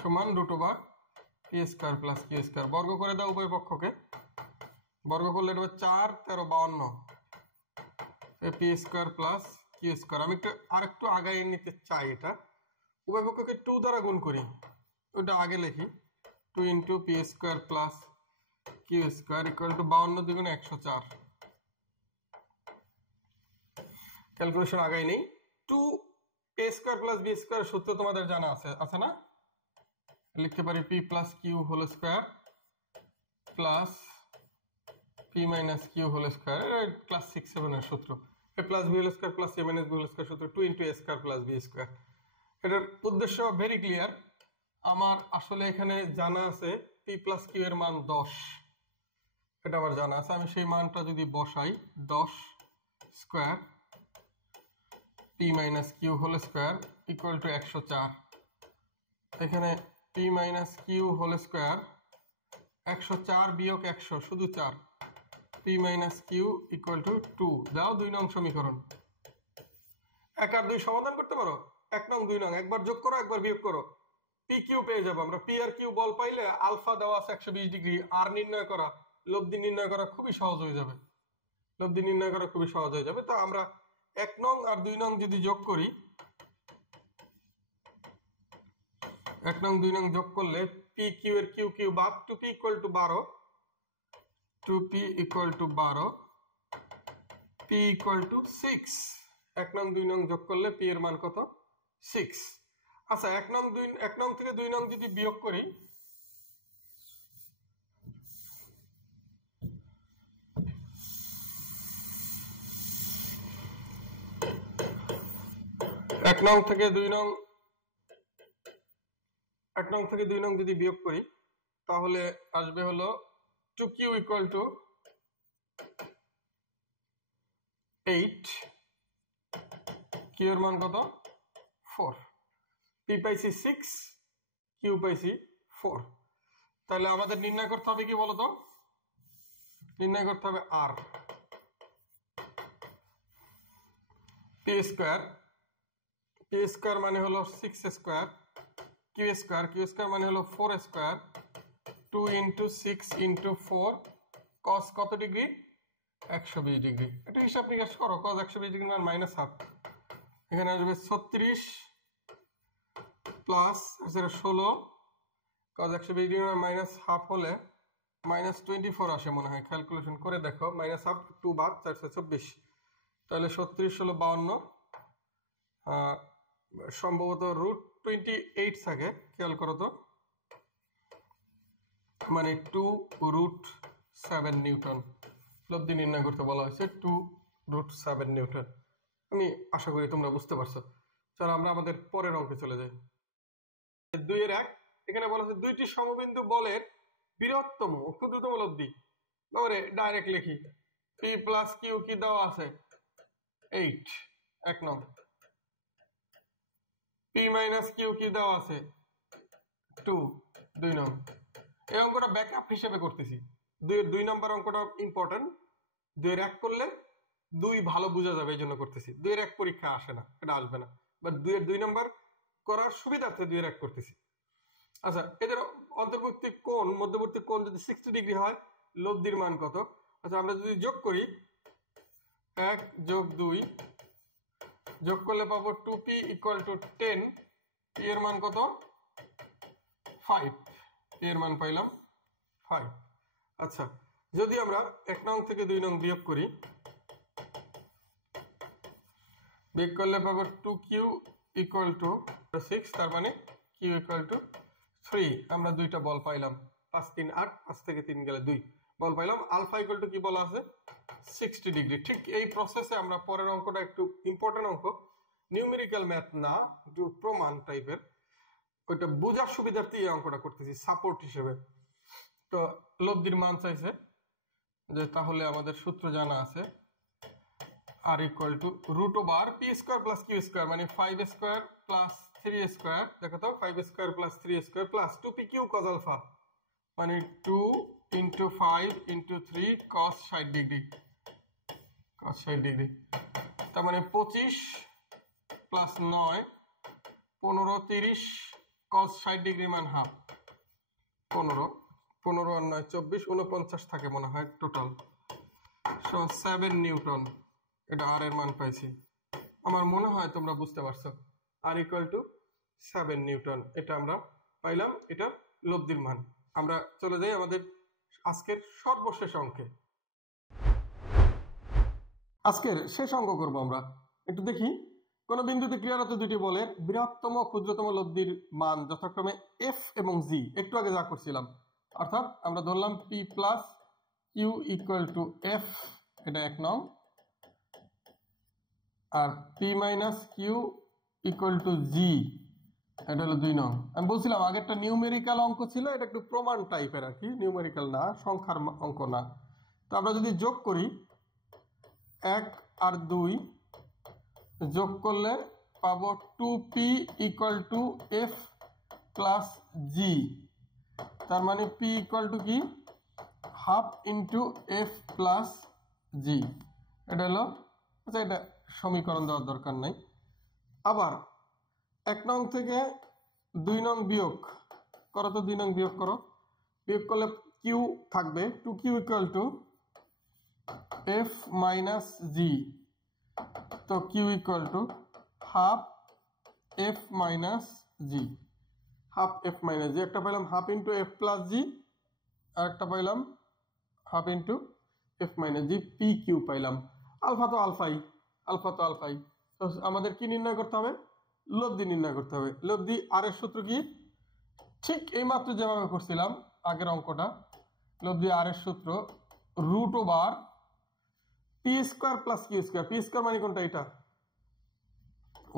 সমান √p² প্লাস q²। বর্গ করে দাও উভয় পক্ষকে, বর্গ করলে এটা 4 13 52 p² প্লাস q²। আমি একটু আরেকটু আগায় নিতে চাই, এটা উভয় পক্ষকে 2 দ্বারা গুণ করি, ওটা আগে লিখি। 2 into p² plus q² equal to 52 দ্বিগুণে 104। Calculation আগাই নেই। 2a² প্লাস b² সূত্র তোমাদের জানা আছে না? লিখতে পারি p plus Q whole square plus p minus Q whole square, class 6-7 এর সূত্র। a plus b whole square plus a minus b whole square সূত্র 2 ইন্টু a² প্লাস b²। এটার উদ্দেশ্য ভেরি ক্লিয়ার। আমার আসলে এখানে জানা আছে p প্লাস কিউ এর মান 10, এটা আমার জানা আছে। আমি সেই মানটা যদি বসাই, 10 square p minus Q whole square equal to 104। এখানে p minus Q whole square 104 বিয়োগ 100 শুধু 4, p minus Q equal to 2। দাও 2 নং সমীকরণ। 1 আর 2 সমাধান করতে পারো। 1 নং 2 নং একবার যোগ করো, একবার বিয়োগ করো, পি কিউ পেয়ে যাবো আমরা। পি আর কিউ বল পাইলে আলফা দেওয়া আছে 120 ডিগ্রি, আর নির্ণয় করা, লব্ধি নির্ণয় করা খুবই সহজ হয়ে যাবে। লব্ধি নির্ণয় করা খুবই সহজ হয়ে যাবে। তো আমরা 1 নং আর 2 নং যদি যোগ করি, 1 নং 2 নং যোগ করলে পি কিউ এর কিউ কিউ বাদ, 2p equal to 12, 2p equal to 12, p equal to 6। 1 নং 2 নং যোগ করলে p এর মান কত? 6। আচ্ছা, 1 নং থেকে 2 নং যদি বিয়োগ করি, এক নং থেকে 2 নং যদি বিয়োগ করি, তাহলে আসবে হলো 2q ইকুয়াল টু 8, কিউ এর মান কত? 4, p পাইছি 6, কিউ পাইছি 4। তাহলে আমাদের নির্ণয় করতে হবে কি বলতো? নির্ণয় করতে হবে r, p² মানে হলো 6 স্কয়ার, q² মানে হলো 4 স্কয়ার, 2 ইন্টু 6 ইন্টু 4 cos কত ডিগ্রি? 120 ডিগ্রি। এটা হিসাব নিকাশ করো, cos 120 ডিগ্রি মানে মাইনাস হাফ। এখানে আসবে 36 প্লাস 16, cos 120 ডিগ্রি মানে মাইনাস হাফ হলে মাইনাস 24 আসে মনে হয়। ক্যালকুলেশন করে দেখো, মাইনাস হাফ 2 বাদ 424, তাহলে 36 হলো 52, সম্ভবত √28 থাকে, খেয়াল করো তো, মানে 2√7 নিউটন লব্ধি নির্ণয় করতে বলা হয়েছে, 2√7 নিউটন। আমি আশা করি তোমরা বুঝতে পারছো। চলো আমরা আমাদের পরের অঙ্কে চলে যাই। 2-1 এখানে বলা হচ্ছে দুইটি সমবিন্দু বলের বৃহত্তম ও ক্ষুদ্রতম লব্ধি। বাবারে ডাইরেক্ট লিখি, P প্লাস কিউ কি দেওয়া আছে 8 এক নং, P মাইনাস কিউ কি দেওয়া আছে 2 2 নং। এই অঙ্কটা ব্যাকআপ হিসেবে করতেছি। 2 নম্বর অঙ্কটা ইম্পর্টেন্ট, 2-1 করলে 2 ভালো বোঝা যাবে, এই জন্য করতেছি। 2-1 পরীক্ষা আসে না, এটা আসবে না, বাট 2 নম্বর করার সুবিধার্থে 2-1 করতেছি। আচ্ছা, এদের অন্তর্বর্তী কোণ, মধ্যবর্তী কোণ যদি 60 ডিগ্রি হয়, লব্ধির মান কত? আচ্ছা, আমরা যদি যোগ করি 1 যোগ 2 যোগ করলে পাবো 2p = 10, p এর মান কত 5, p এর মান পাইলাম 5। আচ্ছা, যদি আমরা 1 নং থেকে 2 নং বিয়োগ করি, বিয়োগ করলে পাবো 2q = 6, তার মানে q = 3। আমরা দুইটা বল পাইলাম, 5 3 8, 5 থেকে 3 গেলে 2 বল পাইলাম। আলফা ইকুয়াল টু কি বলা আছে 60 ডিগ্রি। ঠিক এই প্রসেসে আমরা পরের অঙ্কটা একটু ইম্পর্টেন্ট অঙ্ক, নিউমেরিক্যাল ম্যাথ না, একটু প্রমাণ টাইপের, ওইটা বোঝার সুবিধার্থে এই অঙ্কটা করতেছি সাপোর্ট হিসেবে। তো লব্ধির মান চাইছে, যে তাহলে আমাদের সূত্র জানা আছে, r = √p² + q² মানে 5² + 3² দেখো তো, 5² + 3² + 2pq cos α মানে 2 × 5 × 3 cos 60 ডিগ্রি, cos 60 ডিগ্রি, তার মানে 25 + 9 15 30 cos 60 ডিগ্রি মান হাফ, 15 15 আর 9 24 49 থাকে মনে হয় টোটাল, 7 নিউটন। এটা আর এর মান পাইছি, আমার মনে হয় তোমরা বুঝতে পারছো। r = 7 নিউটন, এটা আমরা পাইলাম, এটা লব্ধির মান। আমরা চলে যাই আমাদের আজকের সর্বশেষ অঙ্কে। আজকের শেষ অঙ্ক করব আমরা। একটু দেখি, কোন বিন্দুতে ক্রিয়ারত দুটি বলের বৃহত্তম ক্ষুদ্রতম লব্ধির মান যথাক্রমে f এবং g, একটু আগে যা করছিলাম, অর্থাৎ আমরা ধরলাম p প্লাস কিউ = f, এটা 1 নং, আর p মাইনাস কিউ = g, এটা হলো 2 নং। আমি বলছিলাম আগেরটা নিউমেরিক্যাল অঙ্ক ছিল, এটা একটু প্রমাণ টাইপের আর কি, নিউমেরিক্যাল না, সংখ্যার অঙ্ক না। তো আমরা যদি যোগ করি 1 আর 2 যোগ করলে পাবো 2p = f প্লাস g, তার মানে p = কি half into f plus g, এটা হলো। আচ্ছা, এটা সমীকরণ দেওয়ার দরকার নাই। আবার 1 নং থেকে 2 নং বিয়োগ করো তো, 2 নং বিয়োগ করো, বিয়োগ করলে q থাকবে 2q = f মাইনাস g, তো q = half f minus g, half f minus g। একটা পাইলাম half into f plus g, আর একটা পাইলাম half into f minus g, p q পাইলাম। আলফা তো আলফাই, আলফা তো আলফাই। তো আমাদের কি নির্ণয় করতে হবে? লব্ধি নির্ণয় করতে হবে। লব্ধি আর এর সূত্র কি? ঠিক এইমাত্র যেভাবে করছিলাম আগের অঙ্কটা, লব্ধি আর এর সূত্র √p² + q²। p² মানে কোনটা? এটা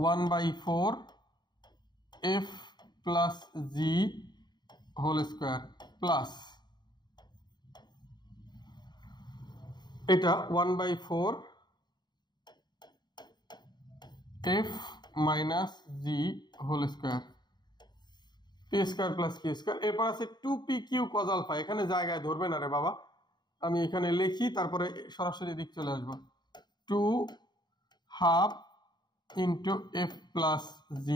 1/4 f plus g whole square plus এটা 1/4 f minus g whole square, p² + q²। এরপর আছে 2pq cos α, এখানে জায়গায় ধরবে না রে বাবা, আমি এখানে লিখি তারপরে সরাসরি দিক চলে আসবো। 2 half into f plus g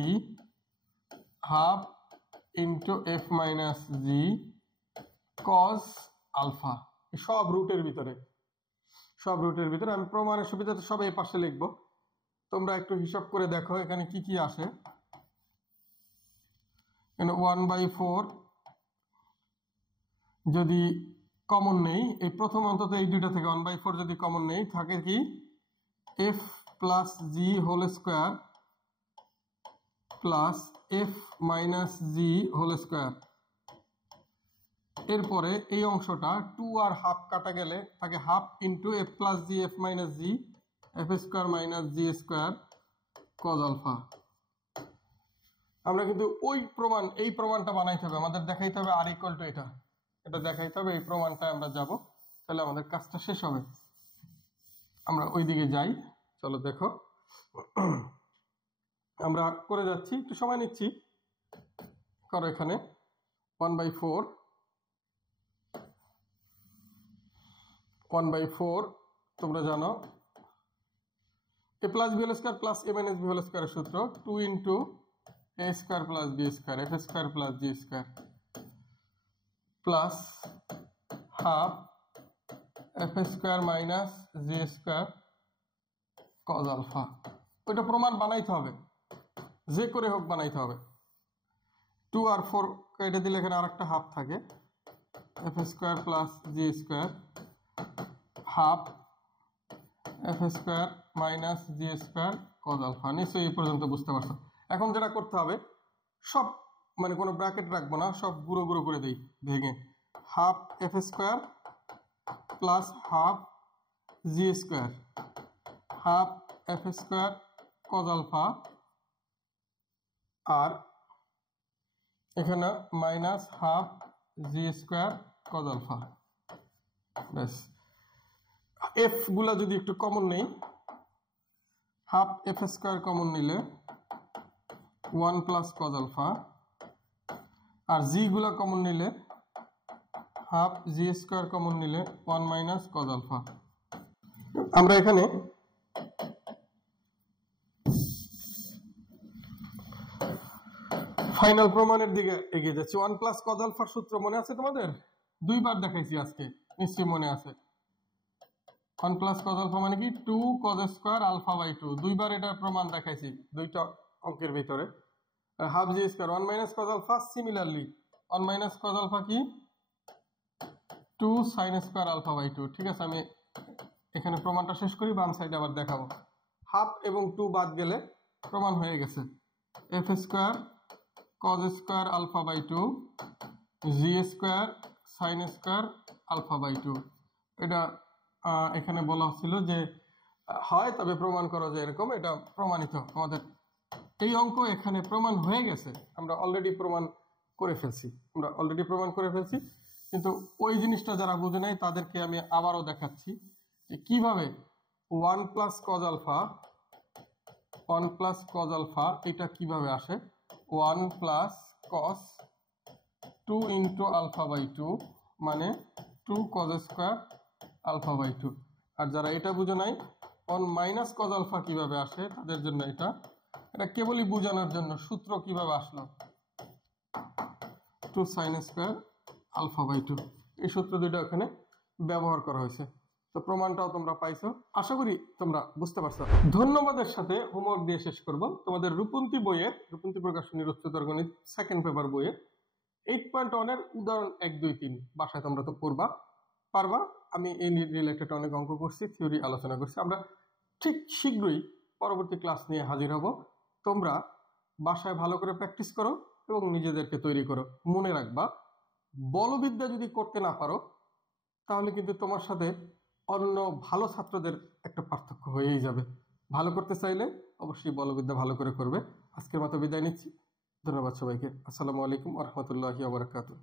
half into f minus g cos alpha, সব রুটের ভিতরে, সব রুটের ভিতরে। আমি প্রমাণের সুবিধাতে সব এই পাশে লিখবো, তোমরা একটু হিসাব করে দেখো এখানে কি কি আসে। 1/4 যদি কমন নেই, এই প্রথম অন্তত এই দুইটা থেকে 1/4 যদি কমন নেই, থাকে কি F plus G whole square plus F minus G whole square. এরপরে এই অংশটা 2 আর হাফ কাটা গেলে থাকে half into F plus G F minus G F square minus G square cos alpha. আমরা কিন্তু এই প্রমাণটা বানাইতে হবে, আমাদের দেখাইতে হবে আর ইকুয়াল টু এটা দেখাইতে হবে, এই প্রমাণটা আমরা যাব, তাহলে আমাদের কাজটা শেষ হবে। আমরা ওই দিকে যাই, চলো দেখো আমরা করে যাচ্ছি, একটু সময় নিচ্ছি। করো এখানে 1/4 তোমরা জানো a plus B whole square plus A minus B whole স্কোয়ারের সূত্র 2 into A square plus B square F square plus G square plus half F square minus G square cos alpha. ওইটা প্রমাণ বানাইতে হবে, যে করে হোক বানাইতে হবে। 2 আর 4 কেটে দিলে এখানে আরেকটা হাফ থাকে, F square plus G square half F square minus G square cos alpha. নিশ্চয়ই এই পর্যন্ত বুঝতে পারছো। এখন যেটা করতে হবে, সব মানে কোনো ব্র্যাকেট রাখবো না, সব গুঁড়ো গুঁড়ো করে দিই ভেঙে। Half F square plus half G square half F square cos alpha, আর এখানে minus half G square cos alpha. ব্যাস, এফ গুলা যদি একটু কমন নেই, হাফ এফ স্কোয়ার কমন নিলে 1 প্লাস কজ আলফা, আর জি গুলা কমন নিলে হাফ জি স্কোয়ার কমন নিলে 1 মাইনাস কজ আলফা। আমরা এখানে ফাইনাল প্রমাণের দিকে এগিয়ে যাচ্ছি। 1 প্লাস কজ আলফার সূত্র মনে আছে তোমাদের? দুইবার দেখাইছি আজকে, নিশ্চয়ই মনে আছে। 1 প্লাস কজ আলফা মানে কি 2 কজ স্কোয়ার আলফা বাই 2, দুইবার এটার প্রমাণ দেখাইছি দুইটা অঙ্কের ভিতরে। Half G square 1 minus cos alpha, similarly 1 minus cos alpha কি 2 সাইন স্কোয়ার আলফা বাই 2। ঠিক আছে, আমি এখানে প্রমাণটা শেষ করি, বাম সাইডে আবার দেখাবো। হাফ এবং 2 বাদ গেলে প্রমাণ হয়ে গেছে। F square cos square alpha by 2 G square sine square alpha by 2। এটা এখানে বলা হচ্ছিল যে হয়, তবে প্রমাণ করা যায় এরকম, এটা প্রমাণিত। আমাদের এই অঙ্ক এখানে প্রমাণ হয়ে গেছে, আমরা অলরেডি প্রমাণ করে ফেলছি। কিন্তু ওই জিনিসটা যারা বুঝে নাই তাদেরকে আমি আবারও দেখাচ্ছি যে কিভাবে 1 প্লাস কজ আলফা এটা কিভাবে আসে। 1 প্লাস কস 2 ইন্টু আলফা বাই 2 মানে 2 কজ স্কোয়ার আলফা বাই 2। আর যারা এটা বুঝে নাই 1 মাইনাস কজ আলফা কিভাবে আসে, তাদের জন্য এটা কেবলই বোঝানোর জন্য সূত্র কিভাবে আসলো 2 সাইন স্কোয়ার আলফা বাই 2। এই সূত্র দুটো এখানে ব্যবহার করা হয়েছে। তো প্রমাণটাও তোমরা পাইছো, আশা করি তোমরা বুঝতে পারছো। ধন্যবাদের সাথে হোমওয়ার্ক দিয়ে শেষ করব। তোমাদের রূপন্তী প্রকাশনীর উচ্চতর গণিত সেকেন্ড পেপার বইয়ের 8.1 এর উদাহরণ 1, 2, 3 বাসায় তোমরা তো পারবা। আমি এই রিলেটেড অনেক অঙ্ক করছি, থিওরি আলোচনা করছি। আমরা ঠিক শীঘ্রই পরবর্তী ক্লাস নিয়ে হাজির হব। তোমরা বাসায় ভালো করে প্র্যাকটিস করো এবং নিজেদেরকে তৈরি করো। মনে রাখবা, বলবিদ্যা যদি করতে না পারো তাহলে কিন্তু তোমার সাথে অন্য ভালো ছাত্রদের একটা পার্থক্য হয়েই যাবে। ভালো করতে চাইলে অবশ্যই বলবিদ্যা ভালো করে করবে। আজকের মতো বিদায় নিচ্ছি, ধন্যবাদ সবাইকে। আসসালামু আলাইকুম ওয়া রাহমাতুল্লাহি ওয়া বারাকাতুহু।